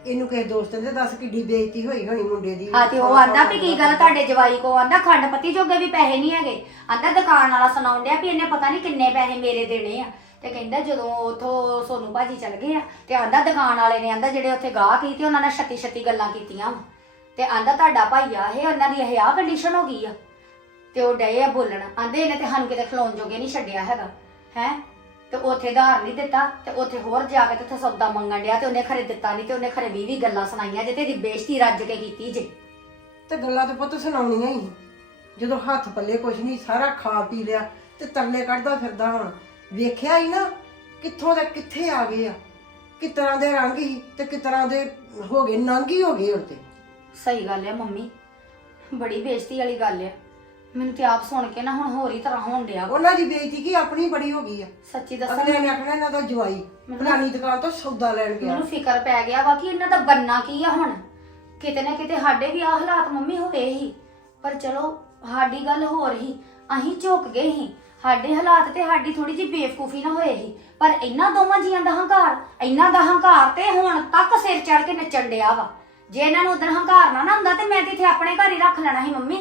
ਇਹਨੂੰ ਕਿਸੇ ਦੋਸਤ ਨੇ ਦੱਸ ਕਿੱਡੀ ਬੇਇੱਜ਼ਤੀ ਹੋਈ ਹੋਣੀ ਮੁੰਡੇ ਦੀ। ਹਾਂ ਤੇ ਉਹ ਆਂਦਾ ਵੀ ਕੀ ਗੱਲ ਤੁਹਾਡੇ ਜਵਾਈ ਕੋ ਆਂਦਾ ਖੰਡ ਪੱਤੀ ਜੋਗੇ ਵੀ ਪੈਸੇ ਨਹੀਂ ਹੈਗੇ। ਆਂਦਾ ਦੁਕਾਨ ਵਾਲਾ ਸੁਣਾਉਣ ਡਿਆ ਵੀ ਇਹਨੇ ਪਤਾ ਨਹੀਂ ਕਿੰਨੇ ਪੈਸੇ ਮੇਰੇ ਦੇਣੇ ਆ। ਤੇ ਕਹਿੰਦਾ ਜਦੋਂ ਉਥੋਂ ਸੋਨੂ ਭਾਜੀ ਚਲ ਗਏ ਆ ਤੇ ਆਂਦਾ ਦੁਕਾਨ ਵਾਲੇ ਨੇ ਆਂਦਾ ਜਿਹੜੇ ਉੱਥੇ ਗਾਹ ਕੀ ਤੇ ਉਹਨਾਂ ਨੇ ਛੱਤੀ ਛੱਤੀ ਗੱਲਾਂ ਕੀਤੀਆਂ ਵਾਂ। ਤੇ ਆਂਦਾ ਤੁਹਾਡਾ ਭਾਈ ਆ ਇਹ ਉਹਨਾਂ ਦੀ ਇਹ ਆ ਕੰਡੀਸ਼ਨ ਹੋ ਗਈ ਆ। ਤੇ ਉਹ ਡਏ ਆ ਬੋਲਣ ਆਂਦੇ ਇਹਨੇ ਤੇ ਸਾਨੂੰ ਕਿਤੇ ਖਲੋਣ ਜੋਗੇ ਨਹੀਂ ਛੱਡਿਆ ਹੈਗਾ ਹੈ? ਤੇ ਉੱਥੇ ਧਾਰ ਨਹੀਂ ਦਿੱਤਾ ਤੇ ਉੱਥੇ ਹੋਰ ਜਾ ਕੇ ਤੇ ਉੱਥੇ ਸੌਦਾ ਮੰਗਣ ਡਿਆ ਤੇ ਉਹਨੇ ਖਰੇ ਦਿੱਤਾ ਨਹੀਂ ਤੇ ਉਹਨੇ ਖਰੇ 20 20 ਗੱਲਾਂ ਸੁਣਾਈਆਂ ਜੇ ਤੇ ਇਹਦੀ ਬੇਇੱਜ਼ਤੀ ਰੱਜ ਕੇ ਕੀਤੀ ਜੇ। ਤੇ ਗੱਲਾਂ ਤੇ ਪੁੱਤ ਸੁਣਾਉਣੀਆਂ ਹੀ। ਜਦੋਂ ਹੱਥ ਪੱਲੇ ਕੁਛ ਨਹੀਂ ਸਾਰਾ ਖਾ ਪੀ ਲਿਆ ਤੇ ਤਰਲੇ ਕੱਢਦਾ ਫਿਰਦਾ ਹੁਣ। ਵੇਖਿਆ ਹੀ ਨਾ ਕਿੱਥੋਂ ਦੇ ਕਿੱਥੇ ਆ ਗਏ ਆ। ਕਿਸ ਤਰ੍ਹਾਂ ਦੇ ਰੰਗ ਹੀ ਤੇ ਕਿਸ ਤਰ੍ਹਾਂ ਦੇ ਹੋ ਗਏ ਨੰਗੀ ਹੋ ਗਏ ਹੁਣ ਤੇ। ਸਹੀ ਗੱਲ ਹੈ ਮੰਮੀ ਬੜੀ ਬੇਇੱਜ਼ਤੀ ਵਾਲੀ ਗੱਲ ਹੈ ਮੈਨੂੰ ਤੇ ਆਪ ਸੁਣ ਕੇ ਨਾ ਹੁਣ ਹੋਰ ਹੀ ਤਰ੍ਹਾਂ ਹੋਣ ਡਿਆ। ਉਹਨਾਂ ਦੀ ਬੇਇੱਜ਼ਤੀ ਕੀ ਆਪਣੀ ਬੜੀ ਹੋ ਗਈ ਆ। ਸੱਚੀ ਦੱਸਾਂ ਅਗਲੇ ਨੇ ਆਖਣਾ ਇਹਨਾਂ ਦਾ ਜਵਾਈ। ਫਲਾਨੀ ਦੁਕਾਨ ਤੋਂ ਸੌਦਾ ਲੈਣ ਗਿਆ। ਮੈਨੂੰ ਫਿਕਰ ਪੈ ਗਿਆ ਵਾ ਕਿ ਇਹਨਾਂ ਦਾ ਬੰਨਾ ਕੀ ਆ ਹੁਣ। ਕਿਤੇ ਨਾ ਕਿਤੇ ਸਾਡੇ ਵੀ ਆ ਹਾਲਾਤ ਮੰਮੀ ਹੋਏ ਹੀ ਪਰ ਚਲੋ ਸਾਡੀ ਗੱਲ ਹੋਰ ਹੀ ਅਸੀਂ ਝੁਕ ਗਏ ਹੀ ਸਾਡੇ ਹਾਲਾਤ ਤੇ ਸਾਡੀ ਥੋੜੀ ਜਿਹੀ ਬੇਵਕੂਫੀ ਨਾ ਹੋਏ ਹੀ ਪਰ ਇਹਨਾਂ ਦੋਵਾਂ ਜੀਆਂ ਦਾ ਹੰਕਾਰ ਇਹਨਾਂ ਦਾ ਹੰਕਾਰ ਤੇ ਹੁਣ ਤੱਕ ਸਿਰ ਚੜ ਕੇ ਨੱਚਣ ਡਿਆ ਵਾ। ਜੇ ਇਹਨਾਂ ਨੂੰ ਉਦੋਂ ਹੰਕਾਰ ਨਾ ਨਾ ਹੁੰਦਾ ਤੇ ਮੈਂ ਤੇ ਇੱਥੇ ਆਪਣੇ ਘਰ ਹੀ ਰੱਖ ਲੈਣਾ ਸੀ ਮੰਮੀ।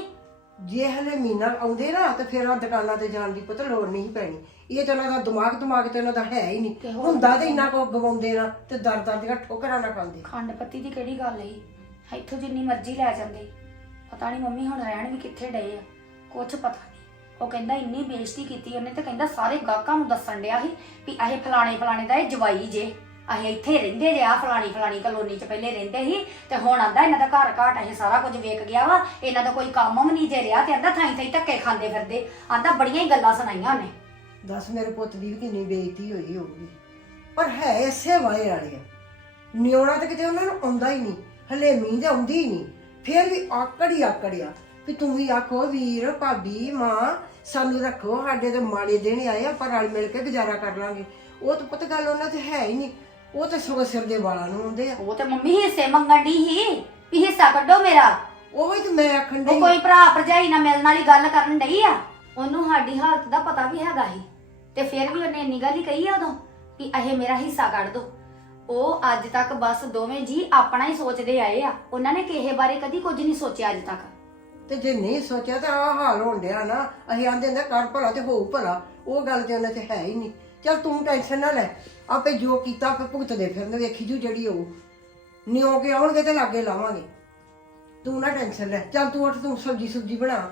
ਜੇ ਹਲੇ ਮਹੀਨਾ ਆਉਂਦੇ ਨਾ ਤੇ ਫਿਰ ਆ ਦੁਕਾਨਾਂ ਤੇ ਜਾਣ ਦੀ ਪੁੱਤ ਲੋੜ ਨਹੀਂ ਪੈਣੀ। ਇਹ ਤਾਂ ਉਹਨਾਂ ਦਾ ਦਿਮਾਗ ਦਿਮਾਗ ਤੇ ਉਹਨਾਂ ਦਾ ਹੈ ਹੀ ਨਹੀਂ। ਹੁੰਦਾ ਤੇ ਇੰਨਾ ਕੋ ਗਵਾਉਂਦੇ ਨਾ ਤੇ ਦਰ ਦਰ ਦੀਆਂ ਠੋਕਰਾਂ ਨਾ ਖਾਂਦੇ। ਖੰਡ ਪੱਤੀ ਦੀ ਕਿਹੜੀ ਗੱਲ ਹੈ ਇੱਥੋਂ ਜਿੰਨੀ ਮਰਜ਼ੀ ਲੈ ਜਾਂਦੇ। ਪਤਾ ਨਹੀਂ ਮੰਮੀ ਹੁਣ ਰਹਿਣ ਵੀ ਕਿੱਥੇ ਡਏ ਆ। ਕੁਛ ਪਤਾ ਨਹੀਂ ਉਹ ਕਹਿੰਦਾ ਇੰਨੀ ਬੇਇੱਜ਼ਤੀ ਕੀਤੀ ਉਹਨੇ ਤੇ ਕਹਿੰਦਾ ਸਾਰੇ ਗਾਹਕਾਂ ਨੂੰ ਦੱਸਣ ਡਿਆ ਸੀ ਵੀ ਇਹ ਫਲਾਣੇ ਫਲਾਣੇ ਦਾ ਇਹ ਜਵਾਈ ਜੇ। ਅਸੀਂ ਇੱਥੇ ਰਹਿੰਦੇ ਜੇ ਆ ਫਲਾਣੀ ਫਲਾਣੀ ਕਲੋਨੀ 'ਚ ਪਹਿਲੇ ਰਹਿੰਦੇ ਸੀ, ਤੇ ਹੁਣ ਆਂਦਾ ਇਹਨਾਂ ਦਾ ਘਰ ਘਾਟ ਇਹ ਸਾਰਾ ਕੁਝ ਵੇਖ ਗਿਆ ਵਾ, ਇਹਨਾਂ ਦਾ ਕੋਈ ਕੰਮ ਵੀ ਨਹੀਂ ਜੇ ਰਿਹਾ, ਤੇ ਆਂਦਾ ਥਾਈ ਥਾਈ ਧੱਕੇ ਖਾਂਦੇ ਫਿਰਦੇ। ਆਂਦਾ ਬੜੀਆਂ ਹੀ ਗੱਲਾਂ ਸੁਣਾਈਆਂ ਉਹਨੇ ਦੱਸ ਮੇਰੇ ਪੁੱਤ ਦੀ ਵੀ ਕਿੰਨੀ ਬੇਇੱਜ਼ਤੀ ਹੋਈ ਹੋਊਗੀ। ਪਰ ਹੈ ਇਸੇ ਵਾਲੇ ਵਾਲੇ ਆ। ਨਿਉਣਾ ਤੇ ਕਿਤੇ ਉਹਨਾਂ ਨੂੰ ਆਉਂਦਾ ਹੀ ਨਹੀਂ, ਹਲੇ ਮੀਂਹ ਤੇ ਆਉਂਦੀ ਹੀ ਨਹੀਂ। ਫਿਰ ਵੀ ਆਕੜ ਹੀ ਆ ਵੀ ਤੂੰ ਵੀ ਆਖੋ, ਵੀਰ, ਭਾਬੀ, ਮਾਂ, ਸਾਨੂੰ ਰੱਖੋ, ਸਾਡੇ ਤੇ ਮਾੜੇ ਦਿਨ ਆਏ ਆਪਾਂ ਰਲ ਮਿਲ ਕੇ ਗੁਜ਼ਾਰਾ ਕਰ ਲਾਂਗੇ। ਉਹ ਤਾਂ ਪੁੱਤ ਗੱਲ ਉਹਨਾਂ 'ਚ ਹੈ ਹੀ ਨਹੀਂ। ਉਹ ਤੇ ਸਗੋਂ ਸਿਰ ਦੇ ਵਾਲਾਂ ਨੂੰ ਆਉਂਦੇ ਆ। ਉਹ ਤੇ ਮੰਮੀ ਹਿੱਸੇ ਮੰਗਣ ਦੀ ਹੀ ਵੀ ਹਿੱਸਾ ਕੱਢੋ ਮੇਰਾ। ਉਹ ਹੀ ਤੇ ਮੈਂ ਆਖਣ ਉਹ ਡਈ ਕੋਈ ਭਰਾ ਭਰਜਾਈ ਨਾਲ ਮਿਲਣ ਵਾਲੀ ਗੱਲ ਕਰਨ ਡਈ ਆ। ਉਹਨੂੰ ਸਾਡੀ ਹਾਲਤ ਦਾ ਪਤਾ ਵੀ ਹੈਗਾ ਹੀ ਤੇ ਫਿਰ ਵੀ ਉਹਨੇ ਇੰਨੀ ਗੱਲ ਹੀ ਕਹੀ ਆ ਉਦੋਂ ਕਿ ਇਹ ਮੇਰਾ ਹਿੱਸਾ ਕੱਢ ਦੋ। ਉਹ ਅੱਜ ਤੱਕ ਬਸ ਦੋਵੇਂ ਜੀ ਆਪਣਾ ਹੀ ਸੋਚਦੇ ਆਏ ਆ। ਉਹਨਾਂ ਨੇ ਕਿਸੇ ਬਾਰੇ ਕਦੀ ਕੁਝ ਨਹੀਂ ਸੋਚਿਆ ਅੱਜ ਤੱਕ। ਤੇ ਜੇ ਨਹੀਂ ਸੋਚਿਆ ਤਾਂ ਆਹ ਹਾਲ ਹੋਣ ਡਿਆ ਨਾ। ਅਸੀਂ ਆਂਦੇ ਹੁੰਦੇ ਕਰ ਭਲਾ ਤੇ ਹੋਊ ਭਲਾ। ਉਹ ਗੱਲ ਤੇ ਉਹਨਾਂ 'ਚ ਹੈ ਹੀ ਨਹੀਂ। ਚਲ ਤੂੰ ਟੈਨਸ਼ਨ ਨਾ ਲੈ। ਆਪੇ ਜੋ ਕੀਤਾ, ਆਪੇ ਭੁਗਤਦੇ ਫਿਰਨ ਵੇਖੀ ਜੂ ਜਿਹੜੀ ਉਹ ਨਿਉ ਕੇ ਆਉਣਗੇ ਤੇ ਲਾਗੇ ਲਾਵਾਂਗੇ। ਤੂੰ ਨਾ ਟੈਨਸ਼ਨ ਲੈ। ਚੱਲ ਤੂੰ ਉੱਠ, ਤੂੰ ਸਬਜੀ ਸੁਬਜੀ ਬਣਾ।